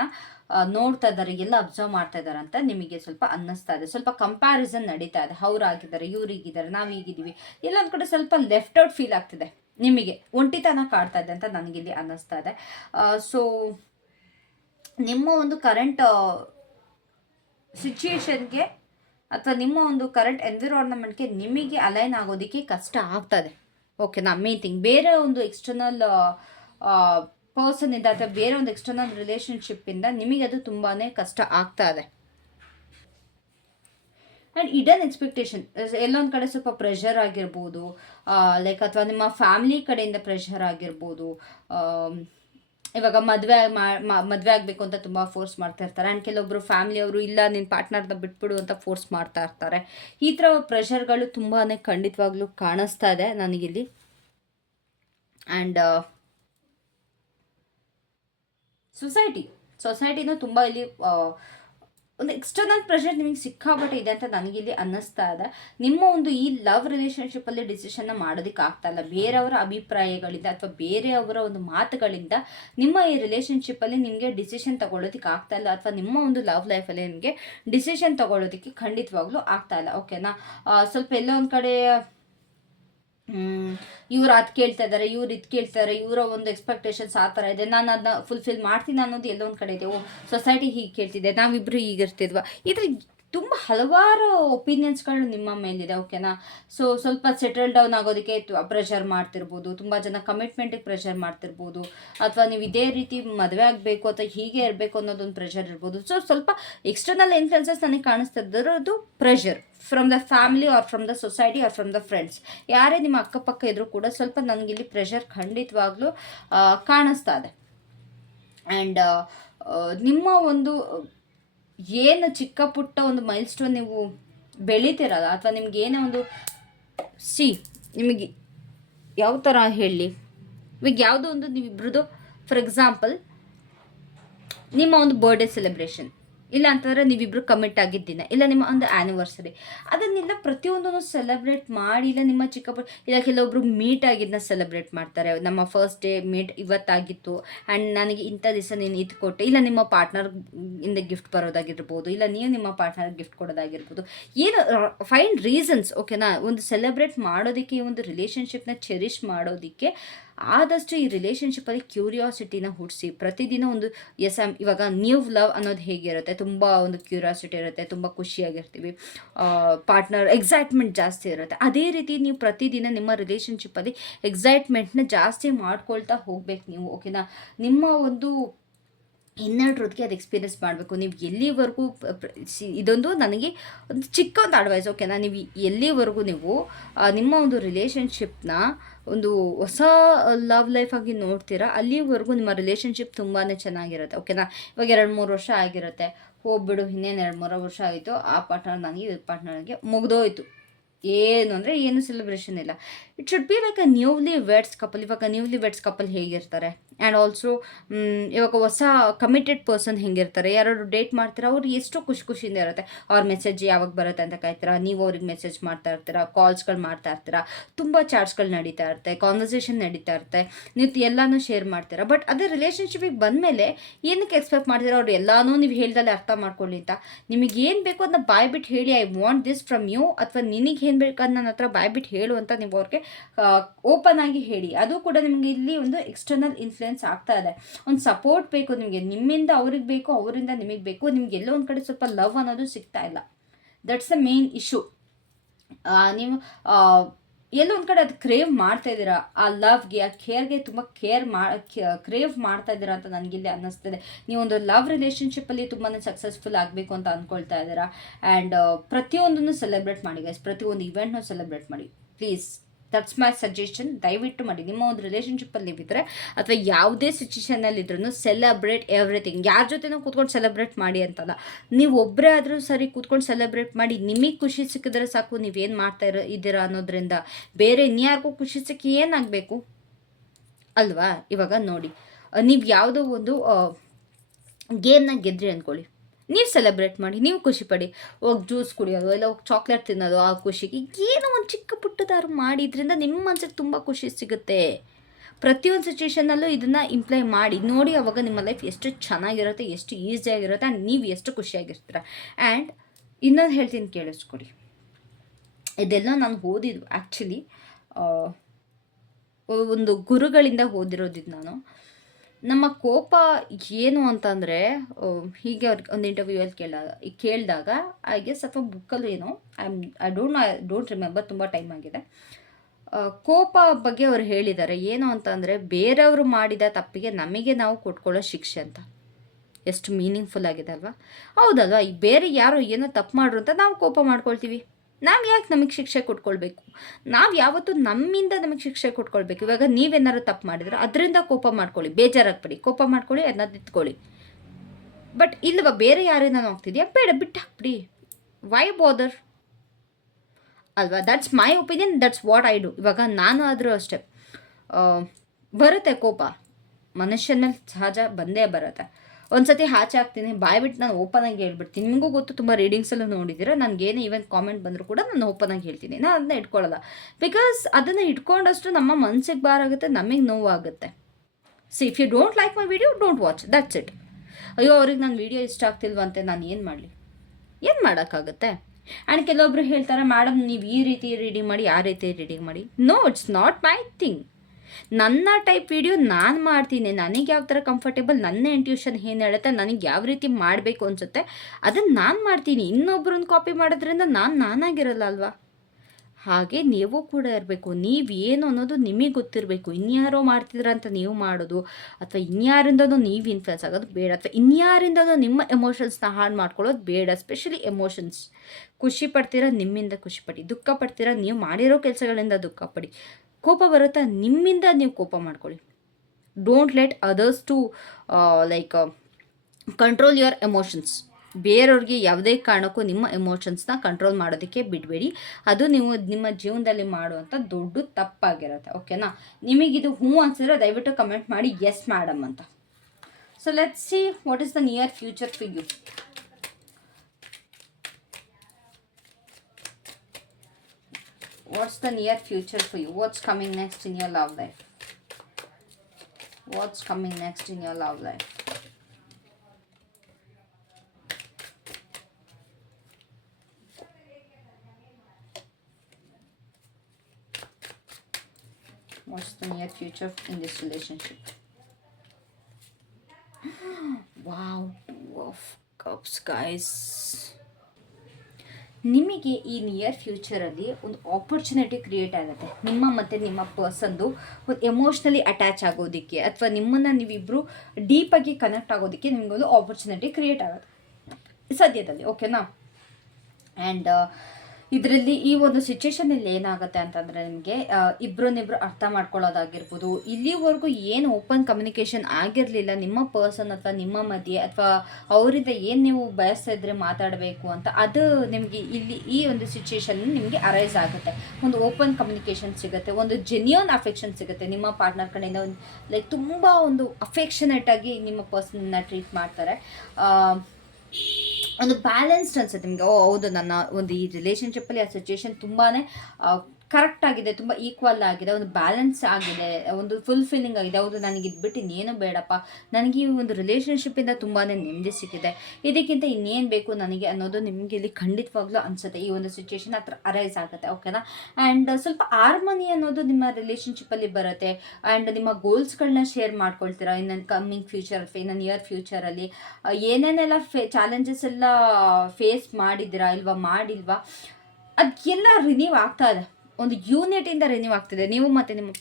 ನೋಡ್ತಾ ಇದ್ದಾರೆ, ಎಲ್ಲ ಅಬ್ಸರ್ವ್ ಮಾಡ್ತಾ ಇದ್ದಾರೆ ಅಂತ ನಿಮಗೆ ಸ್ವಲ್ಪ ಅನ್ನಿಸ್ತಾ ಇದೆ. ಸ್ವಲ್ಪ ಕಂಪ್ಯಾರಿಸನ್ ನಡೀತಾ ಇದೆ, ಅವ್ರಾಗಿದ್ದಾರೆ, ಇವ್ರಿಗಿದ್ದಾರೆ, ನಾವು ಹೀಗಿದ್ದೀವಿ, ಎಲ್ಲೊಂದು ಕಡೆ ಸ್ವಲ್ಪ ಲೆಫ್ಟ್ ಔಟ್ ಫೀಲ್ ಆಗ್ತಿದೆ, ನಿಮಗೆ ಒಂಟಿತನ ಕಾಡ್ತಾ ಇದೆ ಅಂತ ನನಗಿಲ್ಲಿ ಅನ್ನಿಸ್ತಾ ಇದೆ. ಸೊ ನಿಮ್ಮ ಒಂದು ಕರೆಂಟ್ ಸಿಚುಯೇಷನ್ಗೆ ಅಥವಾ ನಿಮ್ಮ ಒಂದು ಕರೆಂಟ್ ಎನ್ವಿರಾನ್ಮೆಂಟ್ಗೆ ನಿಮಗೆ ಅಲೈನ್ ಆಗೋದಕ್ಕೆ ಕಷ್ಟ ಆಗ್ತದೆ. ಓಕೆನಾ. ಮೇನ್ ಥಿಂಗ್, ಬೇರೆ ಒಂದು ಎಕ್ಸ್ಟರ್ನಲ್ ಪರ್ಸನ್ನಿಂದ ಅಥವಾ ಬೇರೆ ಒಂದು ಎಕ್ಸ್ಟರ್ನಲ್ ರಿಲೇಷನ್ಶಿಪ್ಪಿಂದ ನಿಮಗೆ ಅದು ತುಂಬಾ ಕಷ್ಟ ಆಗ್ತಾ ಇದೆ. ಆ್ಯಂಡ್ ಇಡನ್ ಎಕ್ಸ್ಪೆಕ್ಟೇಷನ್, ಎಲ್ಲೊಂದು ಕಡೆ ಸ್ವಲ್ಪ ಪ್ರೆಷರ್ ಆಗಿರ್ಬೋದು, ಲೈಕ್ ಅಥವಾ ನಿಮ್ಮ ಫ್ಯಾಮಿಲಿ ಕಡೆಯಿಂದ ಪ್ರೆಷರ್ ಆಗಿರ್ಬೋದು. ಇವಾಗ ಮದುವೆ ಆಗಬೇಕು ಅಂತ ತುಂಬ ಫೋರ್ಸ್ ಮಾಡ್ತಾ ಇರ್ತಾರೆ ಆ್ಯಂಡ್ ಕೆಲವೊಬ್ಬರು ಫ್ಯಾಮಿಲಿಯವರು ಇಲ್ಲ ನಿನ್ನ ಪಾರ್ಟ್ನರ್ನ ಬಿಟ್ಬಿಡು ಅಂತ ಫೋರ್ಸ್ ಮಾಡ್ತಾ ಇರ್ತಾರೆ. ಈ ಥರ ಪ್ರೆಷರ್ಗಳು ತುಂಬಾ ಖಂಡಿತವಾಗ್ಲೂ ಕಾಣಿಸ್ತಾ ಇದೆ ನನಗಿಲ್ಲಿ. ಆ್ಯಂಡ್ ಸೊಸೈಟಿನೂ ತುಂಬ ಇಲ್ಲಿ ಒಂದು ಎಕ್ಸ್ಟರ್ನಲ್ ಪ್ರೆಷರ್ ನಿಮಗೆ ಸಿಕ್ಕಾಪಟ್ಟೆ ಇದೆ ಅಂತ ನನಗಿಲ್ಲಿ ಅನ್ನಿಸ್ತಾ ಇದೆ. ನಿಮ್ಮ ಒಂದು ಈ ಲವ್ ರಿಲೇಷನ್ಶಿಪ್ಪಲ್ಲಿ ಡಿಸಿಷನ್ನ ಮಾಡೋದಕ್ಕೆ ಆಗ್ತಾ ಇಲ್ಲ, ಬೇರೆಯವರ ಅಭಿಪ್ರಾಯಗಳಿಂದ ಅಥವಾ ಬೇರೆಯವರ ಒಂದು ಮಾತುಗಳಿಂದ ನಿಮ್ಮ ಈ ರಿಲೇಷನ್ಶಿಪ್ಪಲ್ಲಿ ನಿಮಗೆ ಡಿಸಿಷನ್ ತಗೊಳ್ಳೋದಕ್ಕೆ ಆಗ್ತಾ ಇಲ್ಲ, ಅಥವಾ ನಿಮ್ಮ ಒಂದು ಲವ್ ಲೈಫಲ್ಲಿ ನಿಮಗೆ ಡಿಸಿಷನ್ ತಗೊಳ್ಳೋದಕ್ಕೆ ಖಂಡಿತವಾಗ್ಲೂ ಆಗ್ತಾ ಇಲ್ಲ. ಓಕೆನಾ. ಸ್ವಲ್ಪ ಎಲ್ಲೋ ಒಂದು ಕಡೆ ಇವ್ರು ಅದು ಕೇಳ್ತಾ ಇದ್ದಾರೆ, ಇವ್ರು ಇದು ಕೇಳ್ತಾರೆ, ಇವರ ಒಂದು ಎಕ್ಸ್ಪೆಕ್ಟೇಷನ್ಸ್ ಆ ಥರ ಇದೆ, ನಾನು ಅದನ್ನ ಫುಲ್ಫಿಲ್ ಮಾಡ್ತೀನಿ ಅನ್ನೋದು ಎಲ್ಲೋ ಒಂದು ಕಡೆ ಇದೆ. ಸೊಸೈಟಿ ಹೀಗೆ ಕೇಳ್ತಿದೆ, ನಾವಿಬ್ಬರು ಹೀಗಿರ್ತಿದ್ವಾ, ಇದ್ರ ತುಂಬ ಹಲವಾರು ಒಪಿನಿಯನ್ಸ್ಗಳು ನಿಮ್ಮ ಮೇಲಿದೆ. ಓಕೆನಾ. ಸೊ ಸ್ವಲ್ಪ ಸೆಟಲ್ ಡೌನ್ ಆಗೋದಕ್ಕೆ ಪ್ರೆಷರ್ ಮಾಡ್ತಿರ್ಬೋದು, ತುಂಬ ಜನ ಕಮಿಟ್ಮೆಂಟಿಗೆ ಪ್ರೆಷರ್ ಮಾಡ್ತಿರ್ಬೋದು, ಅಥವಾ ನೀವು ಇದೇ ರೀತಿ ಮದುವೆ ಆಗಬೇಕು ಅಥವಾ ಹೀಗೆ ಇರಬೇಕು ಅನ್ನೋದೊಂದು ಪ್ರೆಷರ್ ಇರ್ಬೋದು. ಸೊ ಸ್ವಲ್ಪ ಎಕ್ಸ್ಟರ್ನಲ್ ಇನ್ಫ್ಲುಯೆನ್ಸಸ್ ನನಗೆ ಕಾಣಿಸ್ತಿರೋದು pressure from the family or from the society or from the friends. ಯಾರೇ ನಿಮ್ಮ ಅಕ್ಕಪಕ್ಕ ಇದ್ರೂ ಕೂಡ ಸ್ವಲ್ಪ ನನಗಿಲ್ಲಿ ಪ್ರೆಷರ್ ಖಂಡಿತವಾಗ್ಲೂ ಕಾಣಿಸ್ತಾ ಇದೆ. ಆ್ಯಂಡ್ ನಿಮ್ಮ ಒಂದು ಏನು ಚಿಕ್ಕ ಪುಟ್ಟ ಒಂದು ಮೈಲ್ ಸ್ಟೋನ್ ನೀವು ಬೆಳೀತಿರಲ್ಲ, ಅಥವಾ ನಿಮ್ಗೆ ಏನೇ ಒಂದು ನಿಮಗೆ ಯಾವ ಥರ ಹೇಳಿ, ಇವಾಗ ಯಾವುದೋ ಒಂದು ನೀವಿಬ್ರದ್ದು ಫಾರ್ ಎಕ್ಸಾಂಪಲ್ ನಿಮ್ಮ ಒಂದು ಬರ್ಡೇ ಸೆಲೆಬ್ರೇಷನ್ ಇಲ್ಲ ಅಂತಂದರೆ ನೀವಿಬ್ಬರು ಕಮಿಟ್ ಆಗಿದ್ದ ದಿನ, ಇಲ್ಲ ನಿಮ್ಮ ಒಂದು ಆ್ಯನಿವರ್ಸರಿ, ಅದನ್ನೆಲ್ಲ ಪ್ರತಿಯೊಂದನ್ನು ಸೆಲೆಬ್ರೇಟ್ ಮಾಡಿ, ಇಲ್ಲ ನಿಮ್ಮ ಚಿಕ್ಕಪ್ಪ, ಇಲ್ಲ ಕೆಲವೊಬ್ರು ಮೀಟ್ ಆಗಿದ್ದನ್ನ ಸೆಲೆಬ್ರೇಟ್ ಮಾಡ್ತಾರೆ. ನಮ್ಮ ಫಸ್ಟ್ ಡೇ ಮೀಟ್ ಇವತ್ತಾಗಿತ್ತು ಆ್ಯಂಡ್ ನನಗೆ ಇಂಥ ದಿವಸ ನೀನು ಇದು ಕೊಟ್ಟೆ, ಇಲ್ಲ ನಿಮ್ಮ ಪಾರ್ಟ್ನರ್ ಇಂದ ಗಿಫ್ಟ್ ಬರೋದಾಗಿರ್ಬೋದು, ಇಲ್ಲ ನೀವು ನಿಮ್ಮ ಪಾರ್ಟ್ನರ್ ಗಿಫ್ಟ್ ಕೊಡೋದಾಗಿರ್ಬೋದು, ಏನು ಫೈನ್ ರೀಸನ್ಸ್, ಓಕೆನಾ. ಒಂದು ಸೆಲೆಬ್ರೇಟ್ ಮಾಡೋದಕ್ಕೆ, ಈ ಒಂದು ರಿಲೇಷನ್ಶಿಪ್ನ ಚೆರಿಷ್ ಮಾಡೋದಕ್ಕೆ ಆದಷ್ಟು ಈ ರಿಲೇಷನ್ಶಿಪ್ಪಲ್ಲಿ ಕ್ಯೂರಿಯಾಸಿಟಿನ ಹುಟ್ಟಿಸಿ ಪ್ರತಿದಿನ ಒಂದು ಇವಾಗ ನ್ಯೂ ಲವ್ ಅನ್ನೋದು ಹೇಗಿರುತ್ತೆ, ತುಂಬ ಒಂದು ಕ್ಯೂರಿಯಾಸಿಟಿ ಇರುತ್ತೆ, ತುಂಬ ಖುಷಿಯಾಗಿರ್ತೀವಿ, ಪಾರ್ಟ್ನರ್ ಎಕ್ಸೈಟ್ಮೆಂಟ್ ಜಾಸ್ತಿ ಇರುತ್ತೆ. ಅದೇ ರೀತಿ ನೀವು ಪ್ರತಿದಿನ ನಿಮ್ಮ ರಿಲೇಷನ್ಶಿಪ್ಪಲ್ಲಿ ಎಕ್ಸೈಟ್ಮೆಂಟ್ನ ಜಾಸ್ತಿ ಮಾಡ್ಕೊಳ್ತಾ ಹೋಗ್ಬೇಕು ನೀವು, ಓಕೆನಾ. ನಿಮ್ಮ ಒಂದು ಇನ್ನೆರಡರೊತ್ತಿಗೆ ಅದು ಎಕ್ಸ್ಪೀರಿಯೆನ್ಸ್ ಮಾಡಬೇಕು. ನೀವು ಎಲ್ಲಿವರೆಗೂ ಇದೊಂದು ನನಗೆ ಒಂದು ಚಿಕ್ಕ ಒಂದು ಅಡ್ವೈಸ್, ಓಕೆನಾ. ನೀವು ಎಲ್ಲಿವರೆಗೂ ನೀವು ನಿಮ್ಮ ಒಂದು ರಿಲೇಷನ್ಶಿಪ್ನ ಒಂದು ಹೊಸ ಲವ್ ಲೈಫ್ ಆಗಿ ನೋಡ್ತೀರಾ, ಅಲ್ಲಿವರೆಗೂ ನಿಮ್ಮ ರಿಲೇಷನ್ಶಿಪ್ ತುಂಬಾ ಚೆನ್ನಾಗಿರುತ್ತೆ, ಓಕೆನಾ. ಇವಾಗ 2-3 ವರ್ಷ ಆಗಿರುತ್ತೆ, ಹೋಗ್ಬಿಡು, ಇನ್ನೇನು 2-3 ವರ್ಷ ಆಯಿತು, ಆ ಪಾರ್ಟ್ನರ್ ನನಗೆ ಈ ಪಾರ್ಟ್ನರ್ಗೆ ಮುಗ್ದೋಯ್ತು, ಏನು ಅಂದರೆ ಏನು ಸೆಲೆಬ್ರೇಷನ್ ಇಲ್ಲ. It should be like a newly weds couple. ಇವಾಗ ನ್ಯೂಲಿ ವೆಡ್ಸ್ ಕಪಲ್ ಹೇಗಿರ್ತಾರೆ, ಆ್ಯಂಡ್ ಆಲ್ಸೋ ಇವಾಗ ಹೊಸ ಕಮಿಟೆಡ್ ಪರ್ಸನ್ ಹೆಂಗಿರ್ತಾರೆ, ಯಾರು ಡೇಟ್ ಮಾಡ್ತೀರಾ ಅವ್ರು ಎಷ್ಟು ಖುಷಿಯಿಂದ ಇರುತ್ತೆ. ಅವ್ರ ಮೆಸೇಜ್ ಯಾವಾಗ ಬರುತ್ತೆ ಅಂತ ಕಾಯ್ತೀರಾ, ನೀವು ಅವ್ರಿಗೆ ಮೆಸೇಜ್ ಮಾಡ್ತಾ ಇರ್ತೀರಾ, ಕಾಲ್ಸ್ಗಳು ಮಾಡ್ತಾ ಇರ್ತೀರಾ, ತುಂಬ ಚಾಟ್ಸ್ಗಳು ನಡೀತಾ ಇರುತ್ತೆ, ಕಾನ್ವರ್ಸೇಷನ್ ನಡೀತಾ ಇರುತ್ತೆ, ನೀವು ಎಲ್ಲನೂ ಶೇರ್ ಮಾಡ್ತೀರಾ. ಬಟ್ ಅದೇ ರಿಲೇಷನ್ಶಿಪಿಗೆ ಬಂದಮೇಲೆ ಏನಕ್ಕೆ ಎಕ್ಸ್ಪೆಕ್ಟ್ ಮಾಡ್ತೀರಾ, ಅವ್ರು ಎಲ್ಲನೂ ನೀವು ಹೇಳ್ದಲ್ಲೇ ಅರ್ಥ ಮಾಡ್ಕೊಳ್ಳಿ ಅಂತ. ನಿಮಗೆ ಏನು ಬೇಕು ಅದನ್ನ ಬಾಯ್ಬಿಟ್ಟು ಹೇಳಿ, I want this from you, ಅಥವಾ ನಿನಗೆ ಏನು ಬೇಕು ಅದು ನನ್ನ ಹತ್ರ ಬಾಯ್ಬಿಟ್ಟು ಹೇಳು ಅಂತ ನೀವು ಅವ್ರಿಗೆ ಓಪನ್ ಆಗಿ ಹೇಳಿ. ಅದು ಕೂಡ ನಿಮಗೆ ಇಲ್ಲಿ ಒಂದು ಎಕ್ಸ್ಟರ್ನಲ್ ಇನ್ಫ್ಲುಯೆನ್ಸ್ ಆಗ್ತಾ ಇದೆ. ಒಂದು ಸಪೋರ್ಟ್ ಬೇಕು ನಿಮಗೆ, ನಿಮ್ಮಿಂದ ಅವ್ರಿಗೆ ಬೇಕು, ಅವರಿಂದ ನಿಮಗೆ ಬೇಕು. ನಿಮ್ಗೆ ಎಲ್ಲೋ ಒಂದು ಕಡೆ ಸ್ವಲ್ಪ ಲವ್ ಅನ್ನೋದು ಸಿಗ್ತಾ ಇಲ್ಲ. That's the main issue. ನೀವು ಎಲ್ಲೋ ಒಂದು ಕಡೆ ಅದು ಕ್ರೇವ್ ಮಾಡ್ತಾ ಇದ್ದೀರಾ, ಆ ಲವ್ಗೆ, ಆ ಕೇರ್ಗೆ ತುಂಬ ಕ್ರೇವ್ ಮಾಡ್ತಾ ಇದ್ದೀರಾ ಅಂತ ನನಗಿಲ್ಲಿ ಅನ್ನಿಸ್ತಿದೆ. ನೀವೊಂದು ಲವ್ ರಿಲೇಷನ್ಶಿಪ್ಪಲ್ಲಿ ತುಂಬಾ ಸಕ್ಸಸ್ಫುಲ್ ಆಗಬೇಕು ಅಂತ ಅಂದ್ಕೊಳ್ತಾ ಇದ್ದೀರಾ. ಆ್ಯಂಡ್ ಪ್ರತಿಯೊಂದನ್ನು ಸೆಲೆಬ್ರೇಟ್ ಮಾಡಿ ಗೈಸ್, ಪ್ರತಿಯೊಂದು ಇವೆಂಟ್ನ ಸೆಲೆಬ್ರೇಟ್ ಮಾಡಿ ಪ್ಲೀಸ್. That's my suggestion. ದಯವಿಟ್ಟು ಮಾಡಿ. ನಿಮ್ಮ ಒಂದು ರಿಲೇಷನ್ಶಿಪ್ಪಲ್ಲಿ ಇದ್ದರೆ ಅಥವಾ ಯಾವುದೇ ಸಿಚುವೇಷನಲ್ಲಿ ಇದ್ರೂ ಸೆಲೆಬ್ರೇಟ್ ಎವ್ರಿಥಿಂಗ್. ಯಾರ ಜೊತೆನೂ ಕೂತ್ಕೊಂಡು ಸೆಲೆಬ್ರೇಟ್ ಮಾಡಿ ಅಂತಲ್ಲ, ನೀವು ಒಬ್ಬರೇ ಆದರೂ ಸರಿ ಕೂತ್ಕೊಂಡು ಸೆಲೆಬ್ರೇಟ್ ಮಾಡಿ. ನಿಮಗೆ ಖುಷಿ ಸಿಕ್ಕಿದ್ರೆ ಸಾಕು, ನೀವೇನು ಮಾಡ್ತಾ ಇದ್ದೀರಾ ಅನ್ನೋದ್ರಿಂದ. ಬೇರೆ ಇನ್ಯಾರಿಗೂ ಖುಷಿ ಸಿಕ್ಕಿ ಏನಾಗಬೇಕು ಅಲ್ವಾ. ಇವಾಗ ನೋಡಿ, ನೀವು ಯಾವುದೋ ಒಂದು ಗೇಮ್ನ ಗೆದ್ರಿ ಅಂದ್ಕೊಳ್ಳಿ, ನೀವು ಸೆಲೆಬ್ರೇಟ್ ಮಾಡಿ, ನೀವು ಖುಷಿ ಪಡಿ. ಹೋಗಿ ಜ್ಯೂಸ್ ಕುಡಿಯೋದು, ಇಲ್ಲ ಹೋಗಿ ಚಾಕ್ಲೇಟ್ ತಿನ್ನೋದು, ಆ ಖುಷಿಗೆ ಏನೋ ಒಂದು ಚಿಕ್ಕ ಪುಟ್ಟದಾರು ಮಾಡಿದ್ರಿಂದ ನಿಮ್ಮ ಮನಸ್ಸಿಗೆ ತುಂಬ ಖುಷಿ ಸಿಗುತ್ತೆ. ಪ್ರತಿಯೊಂದು ಸಿಚುವೇಷನಲ್ಲೂ ಇದನ್ನು ಇಂಪ್ಲೈ ಮಾಡಿ ನೋಡಿ, ಅವಾಗ ನಿಮ್ಮ ಲೈಫ್ ಎಷ್ಟು ಚೆನ್ನಾಗಿರುತ್ತೆ, ಎಷ್ಟು ಈಸಿಯಾಗಿರುತ್ತೆ, ಆ್ಯಂಡ್ ನೀವು ಎಷ್ಟು ಖುಷಿಯಾಗಿರ್ತೀರ. ಆ್ಯಂಡ್ ಇನ್ನೊಂದು ಹೇಳ್ತೀನಿ ಕೇಳಿಸ್ಕೊಡಿ. ಇದೆಲ್ಲ ನಾನು ಓದಿದ್ದು ಆ್ಯಕ್ಚುಲಿ ಒಂದು ಗುರುಗಳಿಂದ ಓದಿರೋದಿದ್ದು ನಾನು. ನಮ್ಮ ಕೋಪ ಏನು ಅಂತಂದರೆ, ಹೀಗೆ ಅವ್ರಿಗೆ ಒಂದು ಇಂಟರ್ವ್ಯೂಯಲ್ಲಿ ಕೇಳಿದಾಗ ಐ ಗೆಸ್ ಅಥವಾ ಬುಕ್ಕಲ್ಲಿ ಏನೋ, ಐ ಡೋಂಟ್ ರಿಮೆಂಬರ್, ತುಂಬ ಟೈಮ್ ಆಗಿದೆ. ಕೋಪ ಬಗ್ಗೆ ಅವ್ರು ಹೇಳಿದ್ದಾರೆ ಏನು ಅಂತಂದರೆ, ಬೇರೆಯವರು ಮಾಡಿದ ತಪ್ಪಿಗೆ ನಮಗೆ ನಾವು ಕೊಟ್ಕೊಳ್ಳೋ ಶಿಕ್ಷೆ ಅಂತ. ಎಷ್ಟು ಮೀನಿಂಗ್ಫುಲ್ ಆಗಿದೆ ಅಲ್ವಾ. ಹೌದಲ್ವಾ. ಈ ಬೇರೆ ಯಾರೋ ಏನೋ ತಪ್ಪು ಮಾಡ್ರು ಅಂತ ನಾವು ಕೋಪ ಮಾಡ್ಕೊಳ್ತೀವಿ. ನಾವು ಯಾಕೆ ನಮಗೆ ಶಿಕ್ಷೆ ಕೊಟ್ಕೊಳ್ಬೇಕು? ನಾವು ಯಾವತ್ತೂ ನಮ್ಮಿಂದ ನಮಗೆ ಶಿಕ್ಷೆ ಕೊಟ್ಕೊಳ್ಬೇಕು. ಇವಾಗ ನೀವೇನಾದ್ರು ತಪ್ಪು ಮಾಡಿದ್ರೆ ಅದರಿಂದ ಕೋಪ ಮಾಡ್ಕೊಳ್ಳಿ, ಬೇಜಾರಾಗ್ಬಿಡಿ, ಕೋಪ ಮಾಡ್ಕೊಳ್ಳಿ, ಅದನ್ನ ತಿತ್ಕೊಳ್ಳಿ. ಬಟ್ ಇಲ್ವ ಬೇರೆ ಯಾರೇನೋ ಹೋಗ್ತಿದ್ಯಾ, ಬೇಡ, ಬಿಟ್ಟು ಹಾಕ್ಬಿಡಿ. ವೈ ಬಾದರ್ ಅಲ್ವಾ. That's my opinion, that's what I do. ಇವಾಗ ನಾನು ಆದರೂ ಅಷ್ಟೇ, ಬರುತ್ತೆ ಕೋಪ, ಮನುಷ್ಯನ ಮೇಲೆ ಸಹಜ ಬಂದೇ ಬರುತ್ತೆ. ಒಂದು ಸತಿ ಆಚೆ ಆಗ್ತೀನಿ, ಬಾಯ್ಬಿಟ್ಟು ನಾನು ಓಪನ್ ಆಗಿ ಹೇಳ್ಬಿಡ್ತೀನಿ. ನಿಮಗೂ ಗೊತ್ತು, ತುಂಬ ರೀಡಿಂಗ್ಸಲ್ಲೂ ನೋಡಿದ್ದೀರಾ, ನನಗೇನು ಈವನ್ ಕಾಮೆಂಟ್ ಬಂದರೂ ಕೂಡ ನಾನು ಓಪನ್ ಆಗಿ ಹೇಳ್ತೀನಿ. ನಾನು ಅದನ್ನ ಇಟ್ಕೊಳ್ಳಲ್ಲ. ಬಿಕಾಸ್ ಅದನ್ನು ಇಟ್ಕೊಂಡಷ್ಟು ನಮ್ಮ ಮನಸ್ಸಿಗೆ ಬಾರಾಗುತ್ತೆ, ನಮಗೆ ನೋವಾಗುತ್ತೆ. See, if you don't like my video, don't watch, that's it. ಅಯ್ಯೋ ಅವ್ರಿಗೆ ನನ್ನ ವಿಡಿಯೋ ಇಷ್ಟ ಆಗ್ತಿಲ್ವಂತೆ, ನಾನು ಏನು ಮಾಡಲಿ, ಏನು ಮಾಡೋಕ್ಕಾಗುತ್ತೆ. ಆ್ಯಂಡ್ ಕೆಲವೊಬ್ರು ಹೇಳ್ತಾರೆ, ಮೇಡಮ್ ನೀವು ಈ ರೀತಿ ರೀಡಿಂಗ್ ಮಾಡಿ, ಆ ರೀತಿ ರೀಡಿಂಗ್ ಮಾಡಿ. No, it's not my thing. ನನ್ನ ಟೈಪ್ ವಿಡಿಯೋ ನಾನು ಮಾಡ್ತೀನಿ, ನನಗೆ ಯಾವ ಥರ ಕಂಫರ್ಟೇಬಲ್, ನನ್ನ ಇಂಟ್ಯೂಷನ್ ಏನು ಹೇಳುತ್ತೆ, ನನಗೆ ಯಾವ ರೀತಿ ಮಾಡಬೇಕು ಅನಿಸುತ್ತೆ ಅದನ್ನು ನಾನು ಮಾಡ್ತೀನಿ. ಇನ್ನೊಬ್ರನ್ನ ಕಾಪಿ ಮಾಡೋದ್ರಿಂದ ನಾನಾಗಿರಲ್ಲ ಅಲ್ವಾ. ಹಾಗೆ ನೀವು ಕೂಡ ಇರಬೇಕು. ನೀವೇನು ಅನ್ನೋದು ನಿಮಗೆ ಗೊತ್ತಿರಬೇಕು. ಇನ್ಯಾರೋ ಮಾಡ್ತಿದ್ರ ಅಂತ ನೀವು ಮಾಡೋದು, ಅಥವಾ ಇನ್ಯಾರಿಂದನೂ ನೀವು ಇನ್ಫ್ಲುಯೆನ್ಸ್ ಆಗೋದು ಬೇಡ, ಅಥವಾ ಇನ್ಯಾರಿಂದನೂ ನಿಮ್ಮ ಎಮೋಷನ್ಸ್ನ ಹಾಳು ಮಾಡ್ಕೊಳ್ಳೋದು ಬೇಡ. Specially emotions. ಖುಷಿ ಪಡ್ತೀರಾ, ನಿಮ್ಮಿಂದ ಖುಷಿ ಪಡಿ. ದುಃಖ ಪಡ್ತೀರಾ, ನೀವು ಮಾಡಿರೋ ಕೆಲಸಗಳಿಂದ ದುಃಖ ಪಡಿ. ಕೋಪ ಬರುತ್ತಾ, ನಿಮ್ಮಿಂದ ನೀವು ಕೋಪ ಮಾಡ್ಕೊಳ್ಳಿ. Don't let others to control your emotions. ಬೇರೆಯವ್ರಿಗೆ ಯಾವುದೇ ಕಾರಣಕ್ಕೂ ನಿಮ್ಮ ಎಮೋಷನ್ಸ್ನ ಕಂಟ್ರೋಲ್ ಮಾಡೋದಕ್ಕೆ ಬಿಡಬೇಡಿ. ಅದು ನೀವು ನಿಮ್ಮ ಜೀವನದಲ್ಲಿ ಮಾಡುವಂಥ ದೊಡ್ಡ ತಪ್ಪಾಗಿರುತ್ತೆ, ಓಕೆನಾ. ನಿಮಗಿದು ಅನ್ಸಿದ್ರೆ ದಯವಿಟ್ಟು ಕಮೆಂಟ್ ಮಾಡಿ ಎಸ್ ಮೇಡಮ್ ಅಂತ. So let's see what is the near future for you. What's the near future for you? What's coming next in your love life? What's coming next in your love life? What's the near future in this relationship? Wow, Two of Cups, guys. ನಿಮಗೆ ಈ near ಫ್ಯೂಚರಲ್ಲಿ ಒಂದು opportunity create ಆಗುತ್ತೆ ನಿಮ್ಮ ಮತ್ತು ನಿಮ್ಮ ಪರ್ಸನ್ದು ಒಂದು emotionally attach ಆಗೋದಕ್ಕೆ, ಅಥವಾ ನಿಮ್ಮನ್ನು ನೀವಿಬ್ಬರು ಡೀಪಾಗಿ ಕನೆಕ್ಟ್ ಆಗೋದಕ್ಕೆ ನಿಮಗೊಂದು ಆಪರ್ಚುನಿಟಿ ಕ್ರಿಯೇಟ್ ಆಗುತ್ತೆ ಸದ್ಯದಲ್ಲಿ, ಓಕೆನಾ. ಆ್ಯಂಡ್ ಇದರಲ್ಲಿ ಈ ಒಂದು ಸಿಚುವೇಶನಲ್ಲಿ ಏನಾಗುತ್ತೆ ಅಂತಂದರೆ ನಿಮಗೆ ಇಬ್ಬರನ್ನಿಬ್ರು ಅರ್ಥ ಮಾಡ್ಕೊಳ್ಳೋದಾಗಿರ್ಬೋದು. ಇಲ್ಲಿವರೆಗೂ ಏನು ಓಪನ್ ಕಮ್ಯುನಿಕೇಷನ್ ಆಗಿರಲಿಲ್ಲ ನಿಮ್ಮ ಪರ್ಸನ್ ಅಥವಾ ನಿಮ್ಮ ಮಧ್ಯೆ, ಅಥವಾ ಅವರಿಂದ ಏನು ನೀವು ಬಯಸ್ತಾ ಇದ್ರೆ ಮಾತಾಡಬೇಕು ಅಂತ, ಅದು ನಿಮಗೆ ಇಲ್ಲಿ ಈ ಒಂದು ಸಿಚುವೇಶನ್ ನಿಮಗೆ ಅರೈಸ್ ಆಗುತ್ತೆ. ಒಂದು ಓಪನ್ ಕಮ್ಯುನಿಕೇಷನ್ ಸಿಗುತ್ತೆ, ಒಂದು ಜೆನ್ಯೂನ್ ಅಫೆಕ್ಷನ್ ಸಿಗುತ್ತೆ ನಿಮ್ಮ ಪಾರ್ಟ್ನರ್ ಕಡೆಯಿಂದ. ಒಂದು ಲೈಕ್ ತುಂಬ ಒಂದು ಅಫೆಕ್ಷನೇಟ್ ಆಗಿ ನಿಮ್ಮ ಪರ್ಸನ್ನ ಟ್ರೀಟ್ ಮಾಡ್ತಾರೆ. ಒಂದು ಬ್ಯಾಲೆನ್ಸ್ಡ್ ಅನ್ಸುತ್ತೆ ನಿಮಗೆ. ಹೌದು, ನನ್ನ ಒಂದು ಈ ರಿಲೇಷನ್ಶಿಪ್ಪಲ್ಲಿ ಆ ಸಿಚುವೇಶನ್ ತುಂಬಾ ಕರೆಕ್ಟ್ ಆಗಿದೆ, ತುಂಬ ಈಕ್ವಲ್ ಆಗಿದೆ, ಒಂದು ಬ್ಯಾಲೆನ್ಸ್ ಆಗಿದೆ, ಒಂದು ಫುಲ್ಫಿಲ್ಲಿಂಗ್ ಆಗಿದೆ. ಹೌದು, ನನಗೆ ಇದ್ಬಿಟ್ಟು ಇನ್ನೇನು ಬೇಡಪ್ಪ, ನನಗೆ ಈ ಒಂದು ರಿಲೇಷನ್ಶಿಪ್ಪಿಂದ ತುಂಬಾ ನೆಮ್ಮದಿ ಸಿಕ್ಕಿದೆ, ಇದಕ್ಕಿಂತ ಇನ್ನೇನು ಬೇಕು ನನಗೆ ಅನ್ನೋದು ನಿಮಗೆ ಇಲ್ಲಿ ಖಂಡಿತವಾಗ್ಲೂ ಅನಿಸುತ್ತೆ. ಈ ಒಂದು ಸಿಚುವೇಶನ್ ಹತ್ರ ಅರೈಸ್ ಆಗುತ್ತೆ, ಓಕೆನಾ. ಆ್ಯಂಡ್ ಸ್ವಲ್ಪ ಹಾರ್ಮನಿ ಅನ್ನೋದು ನಿಮ್ಮ ರಿಲೇಷನ್ಶಿಪ್ಪಲ್ಲಿ ಬರುತ್ತೆ. ಆ್ಯಂಡ್ ನಿಮ್ಮ ಗೋಲ್ಸ್ಗಳನ್ನ ಶೇರ್ ಮಾಡ್ಕೊಳ್ತೀರಾ ಇನ್ನು ಕಮ್ಮಿಂಗ್ ಫ್ಯೂಚರ್, ಇನ್ನು ನಿಯರ್ ಫ್ಯೂಚರಲ್ಲಿ ಏನೇನೆಲ್ಲ ಚಾಲೆಂಜಸ್ ಎಲ್ಲ ಫೇಸ್ ಮಾಡಿದ್ದೀರಾ ಇಲ್ವಾ, ಮಾಡಿಲ್ವಾ, ಅದೆಲ್ಲ ರಿನೀವ್ ಆಗ್ತಾ ಇದೆ. ಒಂದು ಯೂನಿಟಿಂದ ರಿನ್ಯೂ ಆಗ್ತಿದೆ. ನೀವು ಮತ್ತು ನಿಮ್ಮ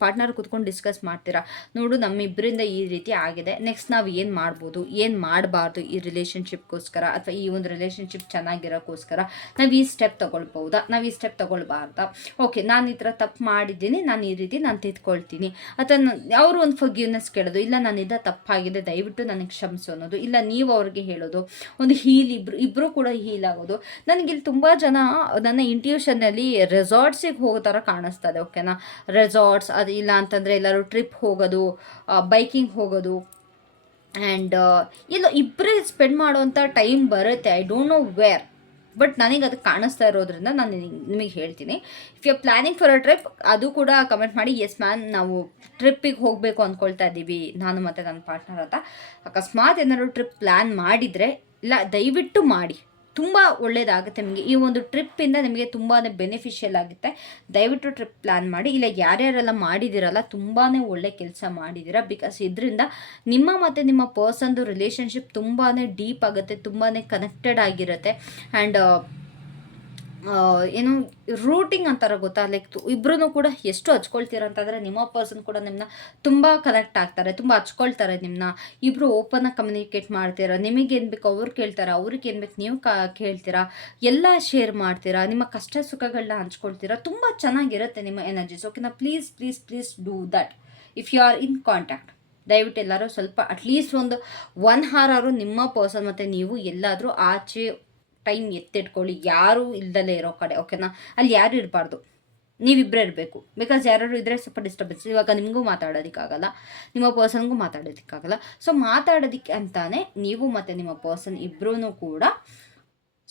ಪಾರ್ಟ್ನರ್ ಕೂತ್ಕೊಂಡು ಡಿಸ್ಕಸ್ ಮಾಡ್ತೀರಾ, ನೋಡು ನಮ್ಮಿಬ್ಬರಿಂದ ಈ ರೀತಿ ಆಗಿದೆ, ನೆಕ್ಸ್ಟ್ ನಾವು ಏನು ಮಾಡ್ಬೋದು, ಏನು ಮಾಡಬಾರ್ದು ಈ ರಿಲೇಷನ್ಶಿಪ್ಗೋಸ್ಕರ, ಅಥವಾ ಈ ಒಂದು ರಿಲೇಷನ್ಶಿಪ್ ಚೆನ್ನಾಗಿರೋಕ್ಕೋಸ್ಕರ ನಾವು ಈ ಸ್ಟೆಪ್ ತೊಗೊಳ್ಬೋದಾ, ನಾವು ಈ ಸ್ಟೆಪ್ ತೊಗೊಳ್ಬಾರ್ದಾ, ಓಕೆ ನಾನು ಈ ಥರ ತಪ್ಪು ಮಾಡಿದ್ದೀನಿ, ನಾನು ಈ ರೀತಿ ನಾನು ತಿದ್ಕೊಳ್ತೀನಿ, ಅಥವಾ ಅವರು ಒಂದು ಫರ್ಗಿವ್ನೆಸ್ ಕೇಳೋದು, ಇಲ್ಲ ನಾನಿದ್ದ ತಪ್ಪಾಗಿದೆ ದಯವಿಟ್ಟು ನನಗೆ ಕ್ಷಮಿಸು ಅನ್ನೋದು, ಇಲ್ಲ ನೀವು ಅವ್ರಿಗೆ ಹೇಳೋದು, ಒಂದು ಹೀಲ್ ಇಬ್ಬರು ಕೂಡ ಹೀಲ್ ಆಗೋದು. ನನಗಿಲ್ಲಿ ತುಂಬ ಜನ ನನ್ನ ಇಂಟ್ಯೂಷನ್ನಲ್ಲಿ ರೆಸಾರ್ಟ್ಸ್ ಹೋಗೋ ಥರ ಕಾಣಿಸ್ತದೆ, ಓಕೆನಾ. ರೆಸಾರ್ಟ್ಸ್, ಅದು ಇಲ್ಲ ಅಂತಂದರೆ ಎಲ್ಲರೂ ಟ್ರಿಪ್ ಹೋಗೋದು, ಬೈಕಿಂಗ್ ಹೋಗೋದು, ಆ್ಯಂಡ್ ಎಲ್ಲೋ ಇಬ್ಬರೇ ಸ್ಪೆಂಡ್ ಮಾಡೋವಂಥ ಟೈಮ್ ಬರುತ್ತೆ. I don't know where, but ನನಗೆ ಅದು ಕಾಣಿಸ್ತಾ ಇರೋದ್ರಿಂದ ನಾನು ನಿಮಗೆ ಹೇಳ್ತೀನಿ. If you are planning for a trip, ಅದು ಕೂಡ ಕಮೆಂಟ್ ಮಾಡಿ, ಎಸ್ ಮ್ಯಾಮ್ ನಾವು ಟ್ರಿಪ್ಪಿಗೆ ಹೋಗಬೇಕು ಅಂದ್ಕೊಳ್ತಾ ಇದ್ದೀವಿ ನಾನು ಮತ್ತು ನನ್ನ ಪಾರ್ಟ್ನರ್ ಅಂತ. ಅಕಸ್ಮಾತ್ ಏನಾದ್ರು ಟ್ರಿಪ್ ಪ್ಲ್ಯಾನ್ ಮಾಡಿದರೆ, ಇಲ್ಲ ದಯವಿಟ್ಟು ಮಾಡಿ, ತುಂಬ ಒಳ್ಳೆಯದಾಗುತ್ತೆ ನಿಮಗೆ. ಈ ಒಂದು ಟ್ರಿಪ್ಪಿಂದ ನಿಮಗೆ ತುಂಬಾ ಬೆನಿಫಿಷಿಯಲ್ ಆಗುತ್ತೆ. ದಯವಿಟ್ಟು ಟ್ರಿಪ್ ಪ್ಲ್ಯಾನ್ ಮಾಡಿ. ಇಲ್ಲ ಯಾರ್ಯಾರೆಲ್ಲ ಮಾಡಿದ್ದೀರಲ್ಲ ತುಂಬಾ ಒಳ್ಳೆ ಕೆಲಸ ಮಾಡಿದ್ದೀರಾ. ಬಿಕಾಸ್ ಇದರಿಂದ ನಿಮ್ಮ ಮತ್ತು ನಿಮ್ಮ ಪರ್ಸನ್ದು ರಿಲೇಷನ್ಶಿಪ್ ತುಂಬಾ ಡೀಪ್ ಆಗುತ್ತೆ, ತುಂಬಾ ಕನೆಕ್ಟೆಡ್ ಆಗಿರುತ್ತೆ. ಆ್ಯಂಡ್ ಏನು ರೂಟಿಂಗ್ ಅಂತಾರೆ ಗೊತ್ತಾ, ಲೈಕ್ ಇಬ್ಬರೂ ಕೂಡ ಎಷ್ಟು ಹಚ್ಕೊಳ್ತೀರ ಅಂತಂದರೆ ನಿಮ್ಮ ಪರ್ಸನ್ ಕೂಡ ನಿಮ್ಮನ್ನ ತುಂಬ ಕನೆಕ್ಟ್ ಆಗ್ತಾರೆ, ತುಂಬ ಹಚ್ಕೊಳ್ತಾರೆ ನಿಮ್ಮನ್ನ. ಇಬ್ಬರು ಓಪನಾಗಿ ಕಮ್ಯುನಿಕೇಟ್ ಮಾಡ್ತೀರಾ, ನಿಮಗೇನು ಬೇಕು ಅವ್ರು ಕೇಳ್ತಾರೆ, ಅವ್ರಿಗೆ ಏನು ಬೇಕು ನೀವು ಕೇಳ್ತೀರಾ, ಎಲ್ಲ ಶೇರ್ ಮಾಡ್ತೀರಾ, ನಿಮ್ಮ ಕಷ್ಟ ಸುಖಗಳನ್ನ ಹಂಚ್ಕೊಳ್ತೀರಾ. ತುಂಬ ಚೆನ್ನಾಗಿರುತ್ತೆ ನಿಮ್ಮ ಎನರ್ಜೀಸ್, ಓಕೆನಾ. Please please please do that if you are in contact. ದಯವಿಟ್ಟು ಎಲ್ಲರೂ ಸ್ವಲ್ಪ ಅಟ್ಲೀಸ್ಟ್ ಒಂದು 1 hour ನಿಮ್ಮ ಪರ್ಸನ್ ಮತ್ತು ನೀವು ಎಲ್ಲಾದರೂ ಆಚೆ ಟೈಮ್ ಎತ್ತಿಟ್ಕೊಳ್ಳಿ, ಯಾರೂ ಇಲ್ದಲೇ ಇರೋ ಕಡೆ, ಓಕೆನಾ. ಅಲ್ಲಿ ಯಾರು ಇರಬಾರ್ದು, ನೀವಿಬ್ಬರೇ ಇರಬೇಕು. ಬಿಕಾಸ್ ಯಾರು ಇದ್ದರೆ ಸ್ವಲ್ಪ ಡಿಸ್ಟರ್ಬೆನ್ಸ್. ಇವಾಗ ನಿಮಗೂ ಮಾತಾಡೋದಕ್ಕಾಗಲ್ಲ, ನಿಮ್ಮ ಪರ್ಸನ್ಗೂ ಮಾತಾಡೋದಕ್ಕಾಗಲ್ಲ. ಸೊ ಮಾತಾಡೋದಕ್ಕೆ ಅಂತಾನೆ ನೀವು ಮತ್ತು ನಿಮ್ಮ ಪರ್ಸನ್ ಇಬ್ಬರೂ ಕೂಡ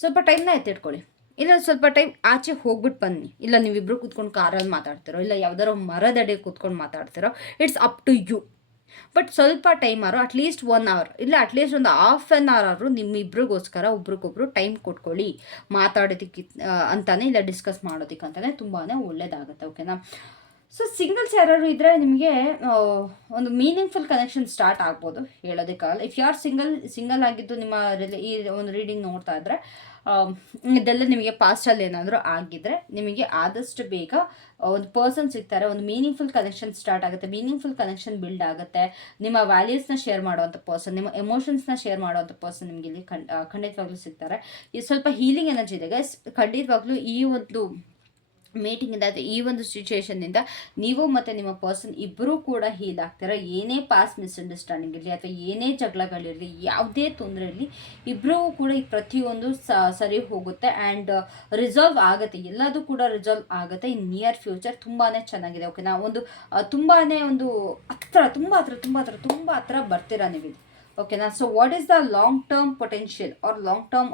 ಸ್ವಲ್ಪ ಟೈಮ್ನ ಎತ್ತಿಟ್ಕೊಳ್ಳಿ. ಇಲ್ಲ ಸ್ವಲ್ಪ ಟೈಮ್ ಆಚೆ ಹೋಗ್ಬಿಟ್ಟು ಬನ್ನಿ. ಇಲ್ಲ ನೀವಿಬ್ಬರು ಕೂತ್ಕೊಂಡು ಕಾರಲ್ಲಿ ಮಾತಾಡ್ತಿರೋ, ಇಲ್ಲ ಯಾವ್ದಾರೋ ಮರದಡಿ ಕೂತ್ಕೊಂಡು ಮಾತಾಡ್ತಿರೋ, it's up to you. But ಸ್ವಲ್ಪ ಟೈಮ್ ಅಟ್ಲೀಸ್ಟ್ 1 hour, ಇಲ್ಲ ಅಟ್ಲೀಸ್ಟ್ ಒಂದು ½ ನಿಮ್ಮಿಬ್ರಿಗೋಸ್ಕರ ಒಬ್ರಿಗೊಬ್ರು ಟೈಮ್ ಕೊಟ್ಕೊಳ್ಳಿ ಮಾತಾಡೋದಕ್ಕೆ ಅಂತಾನೆ, ಇಲ್ಲ ಡಿಸ್ಕಸ್ ಮಾಡೋದಕ್ಕೆ ಅಂತಾನೆ. ತುಂಬಾ ಒಳ್ಳೇದಾಗುತ್ತೆ, ಓಕೆನಾ. ಸೊ ಸಿಂಗಲ್ಸ್ ಯಾರು ಇದ್ದರೆ ನಿಮಗೆ ಒಂದು ಮೀನಿಂಗ್ಫುಲ್ ಕನೆಕ್ಷನ್ ಸ್ಟಾರ್ಟ್ ಆಗ್ಬೋದು, ಹೇಳೋದಕ್ಕಾಗಲ್ಲ. ಇಫ್ ಯು ಆರ್ ಸಿಂಗಲ್ ಆಗಿದ್ದು ನಿಮ್ಮ ಈ ಒಂದು ರೀಡಿಂಗ್ ನೋಡ್ತಾ ಇದ್ದರೆ, ಇದೆಲ್ಲ ನಿಮಗೆ ಪಾಸ್ಟಲ್ಲಿ ಏನಾದರೂ ಆಗಿದ್ದರೆ ನಿಮಗೆ ಆದಷ್ಟು ಬೇಗ ಒಂದು ಪರ್ಸನ್ ಸಿಗ್ತಾರೆ, ಒಂದು ಮೀನಿಂಗ್ಫುಲ್ ಕನೆಕ್ಷನ್ ಸ್ಟಾರ್ಟ್ ಆಗುತ್ತೆ, ಮೀನಿಂಗ್ಫುಲ್ ಕನೆಕ್ಷನ್ ಬಿಲ್ಡ್ ಆಗುತ್ತೆ. ನಿಮ್ಮ ವ್ಯಾಲ್ಯೂಸ್ನ ಶೇರ್ ಮಾಡೋವಂಥ ಪರ್ಸನ್, ನಿಮ್ಮ ಎಮೋಷನ್ಸ್ನ ಶೇರ್ ಮಾಡೋವಂಥ ಪರ್ಸನ್ ನಿಮಗೆ ಇಲ್ಲಿ ಖಂಡಿತವಾಗ್ಲೂ ಸಿಗ್ತಾರೆ. ಇದು ಸ್ವಲ್ಪ ಹೀಲಿಂಗ್ ಎನರ್ಜಿ ಇದೆ ಗೈಸ್. ಖಂಡಿತವಾಗ್ಲೂ ಈ ಒಂದು ಮೀಟಿಂಗಿಂದ, ಈ ಒಂದು ಸಿಚುವೇಶನ್ನಿಂದ ನೀವು ಮತ್ತು ನಿಮ್ಮ ಪರ್ಸನ್ ಇಬ್ಬರೂ ಕೂಡ ಹೀಲ್ ಆಗ್ತೀರ. ಏನೇ ಪಾಸ್ಟ್ ಮಿಸ್ಅಂಡರ್ಸ್ಟ್ಯಾಂಡಿಂಗ್ ಇರಲಿ ಅಥವಾ ಏನೇ ಜಗಳಗಳಿರಲಿ, ಯಾವುದೇ ತೊಂದರೆ ಇರಲಿ, ಇಬ್ಬರೂ ಕೂಡ ಈ ಪ್ರತಿಯೊಂದು ಸರಿ ಹೋಗುತ್ತೆ ಆ್ಯಂಡ್ ರಿಸಾಲ್ವ್ ಆಗುತ್ತೆ. ಎಲ್ಲದೂ ಕೂಡ ರಿಸಾಲ್ವ್ ಆಗುತ್ತೆ. ಇನ್ ನಿಯರ್ ಫ್ಯೂಚರ್ ತುಂಬಾ ಚೆನ್ನಾಗಿದೆ, ಓಕೆನಾ. ಒಂದು ತುಂಬಾ ಒಂದು ತುಂಬ ಹತ್ರ ಬರ್ತೀರಾ ನೀವು, ಓಕೆನಾ. So what is the long term potential R long term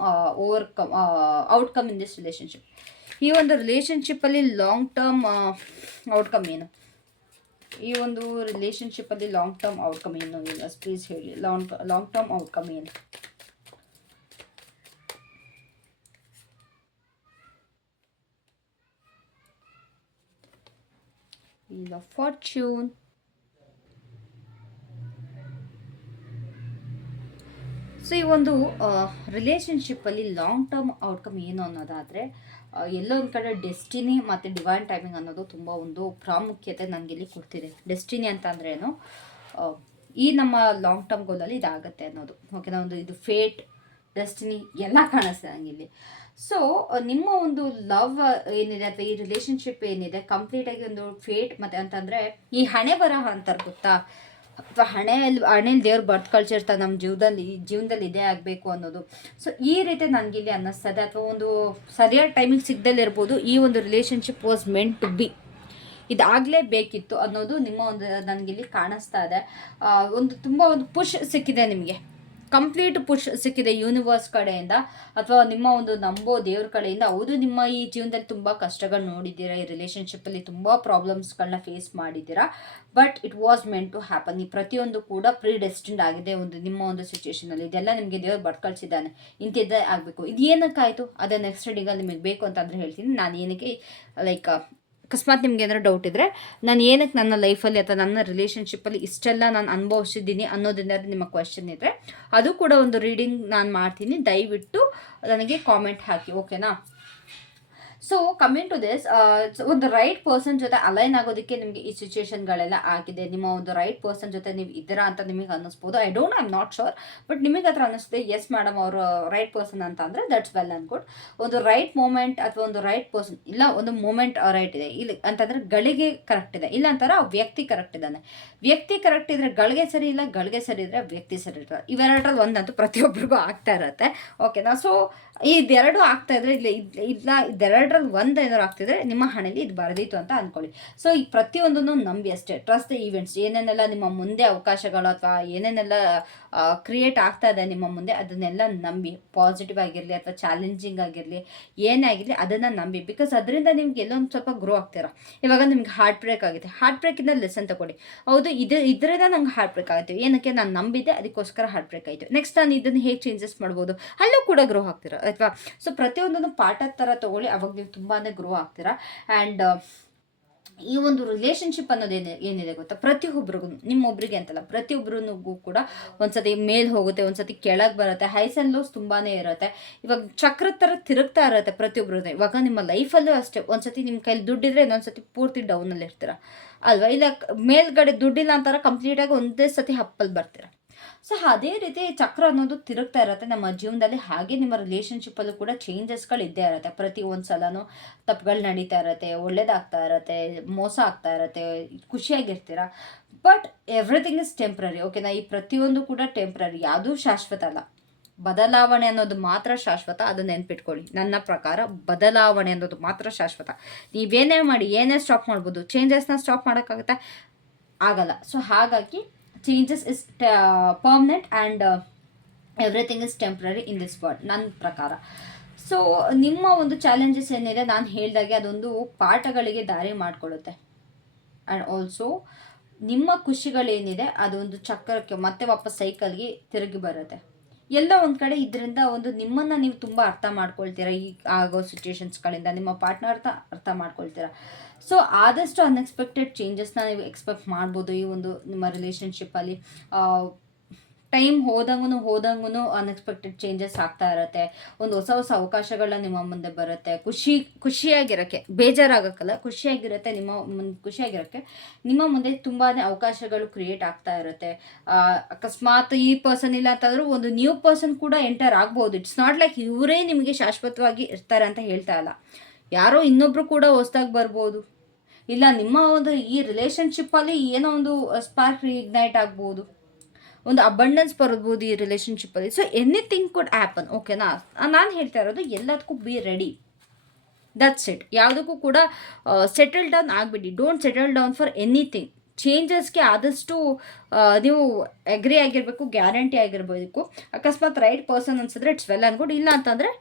outcome in this relationship? ಈ ಒಂದು ರಿಲೇಷನ್ಶಿಪ್ಪಲ್ಲಿ ಲಾಂಗ್ ಟರ್ಮ್ ಔಟ್ಕಮ್ ಏನು? ಈ ಒಂದು ರಿಲೇಷನ್ಶಿಪ್ಪಲ್ಲಿ ಲಾಂಗ್ ಟರ್ಮ್ ಔಟ್ಕಮ್ ಏನು ಇಲ್ಲ ಪ್ಲೀಸ್ ಹೇಳಿ. ಲಾಂಗ್ ಟರ್ಮ್ ಔಟ್ಕಮ್ ಏನು? ಇಲ್ಲ ಫಾರ್ಚ್ಯೂನ್. ಸೊ ಈ ಒಂದು ರಿಲೇಷನ್ಶಿಪ್ಪಲ್ಲಿ ಲಾಂಗ್ ಟರ್ಮ್ ಔಟ್ಕಮ್ ಏನು ಅನ್ನೋದಾದರೆ, ಎಲ್ಲೋ ಒಂದು ಕಡೆ ಡೆಸ್ಟಿನಿ ಮತ್ತು ಡಿವೈನ್ ಟೈಮಿಂಗ್ ಅನ್ನೋದು ತುಂಬ ಒಂದು ಪ್ರಾಮುಖ್ಯತೆ ನನಗೆ ಇಲ್ಲಿ ಕೊಡ್ತಿದೆ. ಡೆಸ್ಟಿನಿ ಅಂತ ಅಂದರೆ ಏನು, ಈ ನಮ್ಮ ಲಾಂಗ್ ಟರ್ಮ್ ಗೋಲಲ್ಲಿ ಇದಾಗುತ್ತೆ ಅನ್ನೋದು. ಓಕೆನಾ, ಒಂದು ಇದು ಫೇಟ್, ಡೆಸ್ಟಿನಿ ಎಲ್ಲ ಕಾಣಿಸ್ತದೆ ನನಗಿಲ್ಲಿ. ಸೊ ನಿಮ್ಮ ಒಂದು ಲವ್ ಏನಿದೆ ಅಥವಾ ಈ ರಿಲೇಷನ್ಶಿಪ್ ಏನಿದೆ ಕಂಪ್ಲೀಟಾಗಿ ಒಂದು ಫೇಟ್ ಮತ್ತು ಅಂತಂದರೆ ಈ ಹಣೆ ಬರಹ ಅಂತಾರೆ ಗೊತ್ತಾ, ಅಥವಾ ಹಣೆಯಲ್ಲಿ ದೇವ್ರು ಬರ್ತ್ ಕಳ್ಸಿರ್ತಾರೆ ನಮ್ಮ ಜೀವನದಲ್ಲಿ ಇದೇ ಆಗಬೇಕು ಅನ್ನೋದು. ಸೊ ಈ ರೀತಿ ನನಗಿಲ್ಲಿ ಅನ್ನಿಸ್ತದೆ, ಅಥವಾ ಒಂದು ಸರಿಯಾದ ಟೈಮಿಗೆ ಸಿಗ್ದಲ್ಲಿರ್ಬೋದು. ಈ ಒಂದು relationship was meant to be, ಇದಾಗಲೇಬೇಕಿತ್ತು ಅನ್ನೋದು ನಿಮ್ಮ ಒಂದು ನನಗಿಲ್ಲಿ ಕಾಣಿಸ್ತಾ ಇದೆ. ಒಂದು ತುಂಬ ಒಂದು ಪುಷ್ ಸಿಕ್ಕಿದೆ ನಿಮಗೆ, ಕಂಪ್ಲೀಟ್ ಪುಷ್ ಸಿಕ್ಕಿದೆ ಯೂನಿವರ್ಸ್ ಕಡೆಯಿಂದ, ಅಥವಾ ನಿಮ್ಮ ಒಂದು ನಂಬೋ ದೇವ್ರ ಕಡೆಯಿಂದ. ಹೌದು, ನಿಮ್ಮ ಈ ಜೀವನದಲ್ಲಿ ತುಂಬ ಕಷ್ಟಗಳು ನೋಡಿದ್ದೀರಾ, ಈ ರಿಲೇಷನ್ಶಿಪ್ಪಲ್ಲಿ ತುಂಬ ಪ್ರಾಬ್ಲಮ್ಸ್ಗಳನ್ನ ಫೇಸ್ ಮಾಡಿದ್ದೀರಾ, but it was meant to happen. ಈ ಪ್ರತಿಯೊಂದು ಕೂಡ ಪ್ರೀ ಡೆಸ್ಟಿನ್ಡ್ ಆಗಿದೆ ಒಂದು ನಿಮ್ಮ ಒಂದು ಸಿಚುವೇಶನಲ್ಲಿ. ಇದೆಲ್ಲ ನಿಮಗೆ ದೇವ್ರು ಬರ್ಕಳಿಸಿದ್ದಾನೆ, ಇಂಥದ್ದೇ ಆಗಬೇಕು. ಇದು ಏನಕ್ಕಾಯಿತು ಅದೇ ನೆಕ್ಸ್ಟ್ ರೀಡಿಂಗಲ್ಲಿ ನಿಮಗೆ ಬೇಕು ಅಂತಂದರೆ ಹೇಳ್ತೀನಿ. ನಾನು ಏನಕ್ಕೆ ಲೈಕ್ ಅಕಸ್ಮಾತ್ ನಿಮ್ಗೆ ಏನಾದ್ರು ಡೌಟ್ ಇದ್ದರೆ, ನಾನು ಏನಕ್ಕೆ ನನ್ನ ಲೈಫಲ್ಲಿ ಅಥವಾ ನನ್ನ ರಿಲೇಷನ್ಶಿಪ್ಪಲ್ಲಿ ಇಷ್ಟೆಲ್ಲ ನಾನು ಅನುಭವಿಸಿದ್ದೀನಿ ಅನ್ನೋದೇನಾದ್ರು ನಿಮ್ಮ ಕ್ವೆಶನ್ ಇದ್ದರೆ, ಅದು ಕೂಡ ಒಂದು ರೀಡಿಂಗ್ ನಾನು ಮಾಡ್ತೀನಿ. ದಯವಿಟ್ಟು ನನಗೆ ಕಾಮೆಂಟ್ ಹಾಕಿ, ಓಕೆನಾ. ಸೊ ಕಮಿಂಗ್ ಟು ದಿಸ್, ಒಂದು ರೈಟ್ ಪರ್ಸನ್ ಜೊತೆ ಅಲೈನ್ ಆಗೋದಕ್ಕೆ ನಿಮಗೆ ಈ ಸಿಚುವೇಶನ್ಗಳೆಲ್ಲ ಆಗಿದೆ. ನಿಮ್ಮ ಒಂದು ರೈಟ್ ಪರ್ಸನ್ ಜೊತೆ ನೀವು ಇದ್ದೀರಾ ಅಂತ ನಿಮಗೆ ಅನ್ನಿಸ್ಬೋದು. I am not sure, but ನಿಮಗೆ ಹತ್ರ ಅನ್ನಿಸುತ್ತೆ ಎಸ್ ಮೇಡಮ್ ಅವರು ರೈಟ್ ಪರ್ಸನ್ ಅಂತ ಅಂದರೆ ದಟ್ಸ್ ವೆಲ್ ಆ್ಯಂಡ್ ಗುಡ್. ಒಂದು ರೈಟ್ ಮೂಮೆಂಟ್ ಅಥವಾ ಒಂದು ರೈಟ್ ಪರ್ಸನ್, ಇಲ್ಲ ಒಂದು ಮೂಮೆಂಟ್ ರೈಟ್ ಇದೆ ಇಲ್ಲಿ ಅಂತಂದರೆ ಗಳಿಗೆ ಕರೆಕ್ಟ್ ಇದೆ, ಇಲ್ಲ ಅಂತಾರೆ ಆ ವ್ಯಕ್ತಿ ಕರೆಕ್ಟ್ ಇದ್ದಾನೆ. ವ್ಯಕ್ತಿ ಕರೆಕ್ಟ್ ಇದ್ದರೆ ಗಳಿಗೆ ಸರಿ ಇಲ್ಲ, ಗಳಿಗೆ ಸರಿ ಇದ್ದರೆ ವ್ಯಕ್ತಿ ಸರಿ ಇರ್ತಾರೆ. ಇವೆರಡರಲ್ಲಿ ಒಂದಂತೂ ಪ್ರತಿಯೊಬ್ಬರಿಗೂ ಆಗ್ತಾ ಇರುತ್ತೆ, ಓಕೆನಾ. ಸೊ ಇದೆರಡು ಆಗ್ತಾ ಇದ್ರೆ ಇಲ್ಲ ಇದೆರಡರಲ್ಲಿ ಒಂದು ಏನಾದ್ರು ಆಗ್ತಿದ್ರೆ ನಿಮ್ಮ ಹಣೆಯಲ್ಲಿ ಇದು ಬರೆದಿತ್ತು ಅಂತ ಅಂದ್ಕೊಳ್ಳಿ. ಸೊ ಈ ಪ್ರತಿಯೊಂದನ್ನು ನಂಬಿ ಅಷ್ಟೇ. ಟ್ರಸ್ಟ್ ದ ಈವೆಂಟ್ಸ್, ಏನೇನೆಲ್ಲ ನಿಮ್ಮ ಮುಂದೆ ಅವಕಾಶಗಳು ಅಥವಾ ಏನೇನೆಲ್ಲ ಕ್ರಿಯೇಟ್ ಆಗ್ತಾ ಇದೆ ನಿಮ್ಮ ಮುಂದೆ, ಅದನ್ನೆಲ್ಲ ನಂಬಿ. ಪಾಸಿಟಿವ್ ಆಗಿರಲಿ ಅಥವಾ ಚಾಲೆಂಜಿಂಗ್ ಆಗಿರಲಿ, ಏನೇ ಆಗಿರಲಿ ಅದನ್ನು ನಂಬಿ. ಬಿಕಾಸ್ ಅದರಿಂದ ನಿಮ್ಗೆ ಎಲ್ಲೊಂದು ಸ್ವಲ್ಪ ಗ್ರೋ ಆಗ್ತೀರಾ. ಇವಾಗ ನಿಮ್ಗೆ ಹಾರ್ಟ್ ಬ್ರೇಕ್ ಆಗಿದೆ, ಹಾರ್ಟ್ ಬ್ರೇಕಿಂದ ಲೆಸನ್ ತಗೊಳ್ಳಿ. ಹೌದು, ಇದರಿಂದ ನಂಗೆ ಹಾರ್ಟ್ ಬ್ರೇಕ್ ಆಗುತ್ತೆ, ಏನಕ್ಕೆ ನಾನು ನಂಬಿದ್ದೆ ಅದಕ್ಕೋಸ್ಕರ ಹಾರ್ಟ್ ಬ್ರೇಕ್ ಆಯಿತು. ನೆಕ್ಸ್ಟ್ ನಾನು ಇದನ್ನು ಹೇಗೆ ಚೇಂಜಸ್ ಮಾಡ್ಬೋದು, ಅಲ್ಲೂ ಕೂಡ ಗ್ರೋ ಆಗ್ತೀರಾ ಅಥವಾ. ಸೊ ಪ್ರತಿಯೊಂದನ್ನು ಪಾಠ ಥರ ತೊಗೊಳ್ಳಿ, ಅವಾಗ ನೀವು ತುಂಬಾ ಗ್ರೋ ಆಗ್ತೀರಾ. ಆ್ಯಂಡ್ ಈ ಒಂದು ರಿಲೇಷನ್ಶಿಪ್ ಅನ್ನೋದು ಏನಿದೆ ಗೊತ್ತಾ, ಪ್ರತಿಯೊಬ್ಬರಿಗೂ, ನಿಮ್ಮೊಬ್ಬರಿಗೆ ಅಂತಲ್ಲ ಪ್ರತಿಯೊಬ್ಬರಿಗೂ ಕೂಡ ಒಂದ್ಸತಿ ಮೇಲ್ ಹೋಗುತ್ತೆ, ಒಂದ್ಸತಿ ಕೆಳಗೆ ಬರುತ್ತೆ, ಹೈಸ್ ಆ್ಯಂಡ್ ಲೋಸ್ ತುಂಬಾ ಇರುತ್ತೆ. ಇವಾಗ ಚಕ್ರ ಥರ ತಿರುಗ್ತಾ ಇರುತ್ತೆ ಪ್ರತಿಯೊಬ್ಬರು. ಇವಾಗ ನಿಮ್ಮ ಲೈಫಲ್ಲೂ ಅಷ್ಟೇ, ಒಂದ್ಸತಿ ನಿಮ್ಮ ಕೈಲಿ ದುಡ್ಡಿದ್ರೆ ಇನ್ನೊಂದ್ಸತಿ ಪೂರ್ತಿ ಡೌನಲ್ಲಿ ಇರ್ತೀರ ಅಲ್ವಾ, ಇಲ್ಲ ಮೇಲ್ಗಡೆ ದುಡ್ಡಿಲ್ಲ ಅಂತಾರೆ ಕಂಪ್ಲೀಟಾಗಿ ಒಂದೇ ಸತಿ ಹಪ್ಪಲ್ಲಿ ಬರ್ತೀರ. ಸೊ ಅದೇ ರೀತಿ ಚಕ್ರ ಅನ್ನೋದು ತಿರುಗ್ತಾ ಇರುತ್ತೆ ನಮ್ಮ ಜೀವನದಲ್ಲಿ. ಹಾಗೆ ನಿಮ್ಮ ರಿಲೇಷನ್ಶಿಪ್ಪಲ್ಲೂ ಕೂಡ ಚೇಂಜಸ್ಗಳು ಇದ್ದೇ ಇರುತ್ತೆ. ಪ್ರತಿ ಒಂದು ಸಲನೂ ತಪ್ಪುಗಳು ನಡೀತಾ ಇರುತ್ತೆ, ಒಳ್ಳೇದಾಗ್ತಾ ಇರುತ್ತೆ, ಮೋಸ ಆಗ್ತಾ ಇರುತ್ತೆ, ಖುಷಿಯಾಗಿರ್ತೀರ. ಬಟ್ ಎವ್ರಿಥಿಂಗ್ ಇಸ್ ಟೆಂಪ್ರರಿ, ಓಕೆನಾ. ಈ ಪ್ರತಿಯೊಂದು ಕೂಡ ಟೆಂಪ್ರರಿ, ಯಾವುದೂ ಶಾಶ್ವತ ಅಲ್ಲ. ಬದಲಾವಣೆ ಅನ್ನೋದು ಮಾತ್ರ ಶಾಶ್ವತ, ಅದನ್ನ ನೆನ್ಪಿಟ್ಕೊಳ್ಳಿ. ನನ್ನ ಪ್ರಕಾರ ಬದಲಾವಣೆ ಅನ್ನೋದು ಮಾತ್ರ ಶಾಶ್ವತ. ನೀವೇನೇ ಮಾಡಿ, ಏನೇ ಸ್ಟಾಪ್ ಮಾಡ್ಬೋದು, ಚೇಂಜಸ್ನ ಸ್ಟಾಪ್ ಮಾಡೋಕ್ಕಾಗುತ್ತೆ, ಆಗಲ್ಲ. ಸೊ ಹಾಗಾಗಿ changes is permanent and everything is temporary in this world, ನನ್ನ ಪ್ರಕಾರ. ಸೊ ನಿಮ್ಮ ಒಂದು ಚಾಲೆಂಜಸ್ ಏನಿದೆ ನಾನು ಹೇಳಿದಾಗೆ ಅದೊಂದು ಪಾಠಗಳಿಗೆ ದಾರಿ ಮಾಡಿಕೊಡುತ್ತೆ. ಆ್ಯಂಡ್ ಆಲ್ಸೋ ನಿಮ್ಮ ಖುಷಿಗಳೇನಿದೆ ಅದೊಂದು ಚಕ್ರಕ್ಕೆ ಮತ್ತೆ ವಾಪಸ್ ಸೈಕಲ್ಗೆ ತಿರುಗಿ ಬರುತ್ತೆ. ಎಲ್ಲ ಒಂದು ಕಡೆ ಇದರಿಂದ ಒಂದು ನಿಮ್ಮನ್ನು ನೀವು ತುಂಬ ಅರ್ಥ ಮಾಡ್ಕೊಳ್ತೀರಾ. ಈ ಆಗೋ ಸಿಚುವೇಶನ್ಸ್ಗಳಿಂದ ನಿಮ್ಮ ಪಾರ್ಟ್ನರ್ ಅರ್ಥ ಮಾಡ್ಕೊಳ್ತೀರಾ. ಸೊ ಆದಷ್ಟು ಅನ್ಎಕ್ಸ್ಪೆಕ್ಟೆಡ್ ಚೇಂಜಸ್ನ ನೀವು ಎಕ್ಸ್ಪೆಕ್ಟ್ ಮಾಡ್ಬೋದು ಈ ಒಂದು ನಿಮ್ಮ ರಿಲೇಷನ್ಶಿಪ್ಪಲ್ಲಿ. ಟೈಮ್ ಹೋದಂಗೂ ಅನ್ಎಕ್ಸ್ಪೆಕ್ಟೆಡ್ ಚೇಂಜಸ್ ಆಗ್ತಾ ಇರುತ್ತೆ. ಒಂದು ಹೊಸ ಅವಕಾಶಗಳನ್ನ ನಿಮ್ಮ ಮುಂದೆ ಬರುತ್ತೆ. ಖುಷಿಯಾಗಿರೋಕ್ಕೆ, ಬೇಜಾರಾಗಕ್ಕಲ್ಲ, ಖುಷಿಯಾಗಿರುತ್ತೆ. ಖುಷಿಯಾಗಿರೋಕ್ಕೆ ನಿಮ್ಮ ಮುಂದೆ ತುಂಬಾ ಅವಕಾಶಗಳು ಕ್ರಿಯೇಟ್ ಆಗ್ತಾ ಇರುತ್ತೆ. ಅಕಸ್ಮಾತ್ ಈ ಪರ್ಸನ್ ಇಲ್ಲ ಅಂತಂದ್ರೂ ಒಂದು ನ್ಯೂ ಪರ್ಸನ್ ಕೂಡ ಎಂಟರ್ ಆಗ್ಬೋದು. ಇಟ್ಸ್ ನಾಟ್ ಲೈಕ್ ಇವರೇ ನಿಮಗೆ ಶಾಶ್ವತವಾಗಿ ಇರ್ತಾರೆ ಅಂತ ಹೇಳ್ತಾ ಇಲ್ಲ. ಯಾರೋ ಇನ್ನೊಬ್ರು ಕೂಡ ಹೊಸದಾಗಿ ಬರ್ಬೋದು, ಇಲ್ಲ ನಿಮ್ಮ ಒಂದು ಈ ರಿಲೇಷನ್ಶಿಪ್ಪಲ್ಲಿ ಏನೋ ಒಂದು ಸ್ಪಾರ್ಕ್ ಇಗ್ನೈಟ್ ಆಗ್ಬೋದು, ಒಂದು ಅಬಂಡೆನ್ಸ್ ಬರ್ಬೋದು ಈ ರಿಲೇಷನ್ಶಿಪ್ಪಲ್ಲಿ. ಸೊ ಎನಿಥಿಂಗ್ ಕುಡ್ ಹ್ಯಾಪನ್, ಓಕೆನಾ. ನಾನು ಹೇಳ್ತಾ ಇರೋದು ಎಲ್ಲದಕ್ಕೂ ಬಿ ರೆಡಿ, ದಟ್ಸ್ ಇಟ್. ಯಾವುದಕ್ಕೂ ಕೂಡ ಸೆಟಲ್ ಡೌನ್ ಆಗಿಬಿಡಿ. Don't settle down for anything. ಚೇಂಜಸ್ಗೆ ಆದಷ್ಟು ನೀವು ಅಗ್ರಿ ಆಗಿರಬೇಕು, ಗ್ಯಾರಂಟಿ ಆಗಿರ್ಬೇಕು. ಅಕಸ್ಮಾತ್ ರೈಟ್ ಪರ್ಸನ್ ಅನ್ಸಿದ್ರೆ ಇಟ್ಸ್ ವೆಲ್ ಆ್ಯಂಡ್ ಗುಡ್, ಇಲ್ಲ ಅಂತಂದರೆ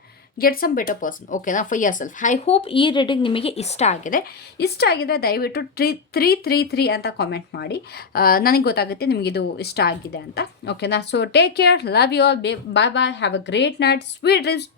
ಗೆಟ್ ಸಮ್ ಬೆಟರ್ ಪರ್ಸನ್. ಓಕೆನಾ, for yourself. I hope ಈ ರೀಡಿಂಗ್ ನಿಮಗೆ ಇಷ್ಟ ಆಗಿದ್ರೆ ದಯವಿಟ್ಟು 333 ಅಂತ ಕಾಮೆಂಟ್ ಮಾಡಿ. ನನಗೆ ಗೊತ್ತಾಗುತ್ತೆ ನಿಮಗಿದು ಇಷ್ಟ ಆಗಿದೆ ಅಂತ. ಓಕೆನಾ, so take care, love you all, bye bye, have a great night, sweet dreams.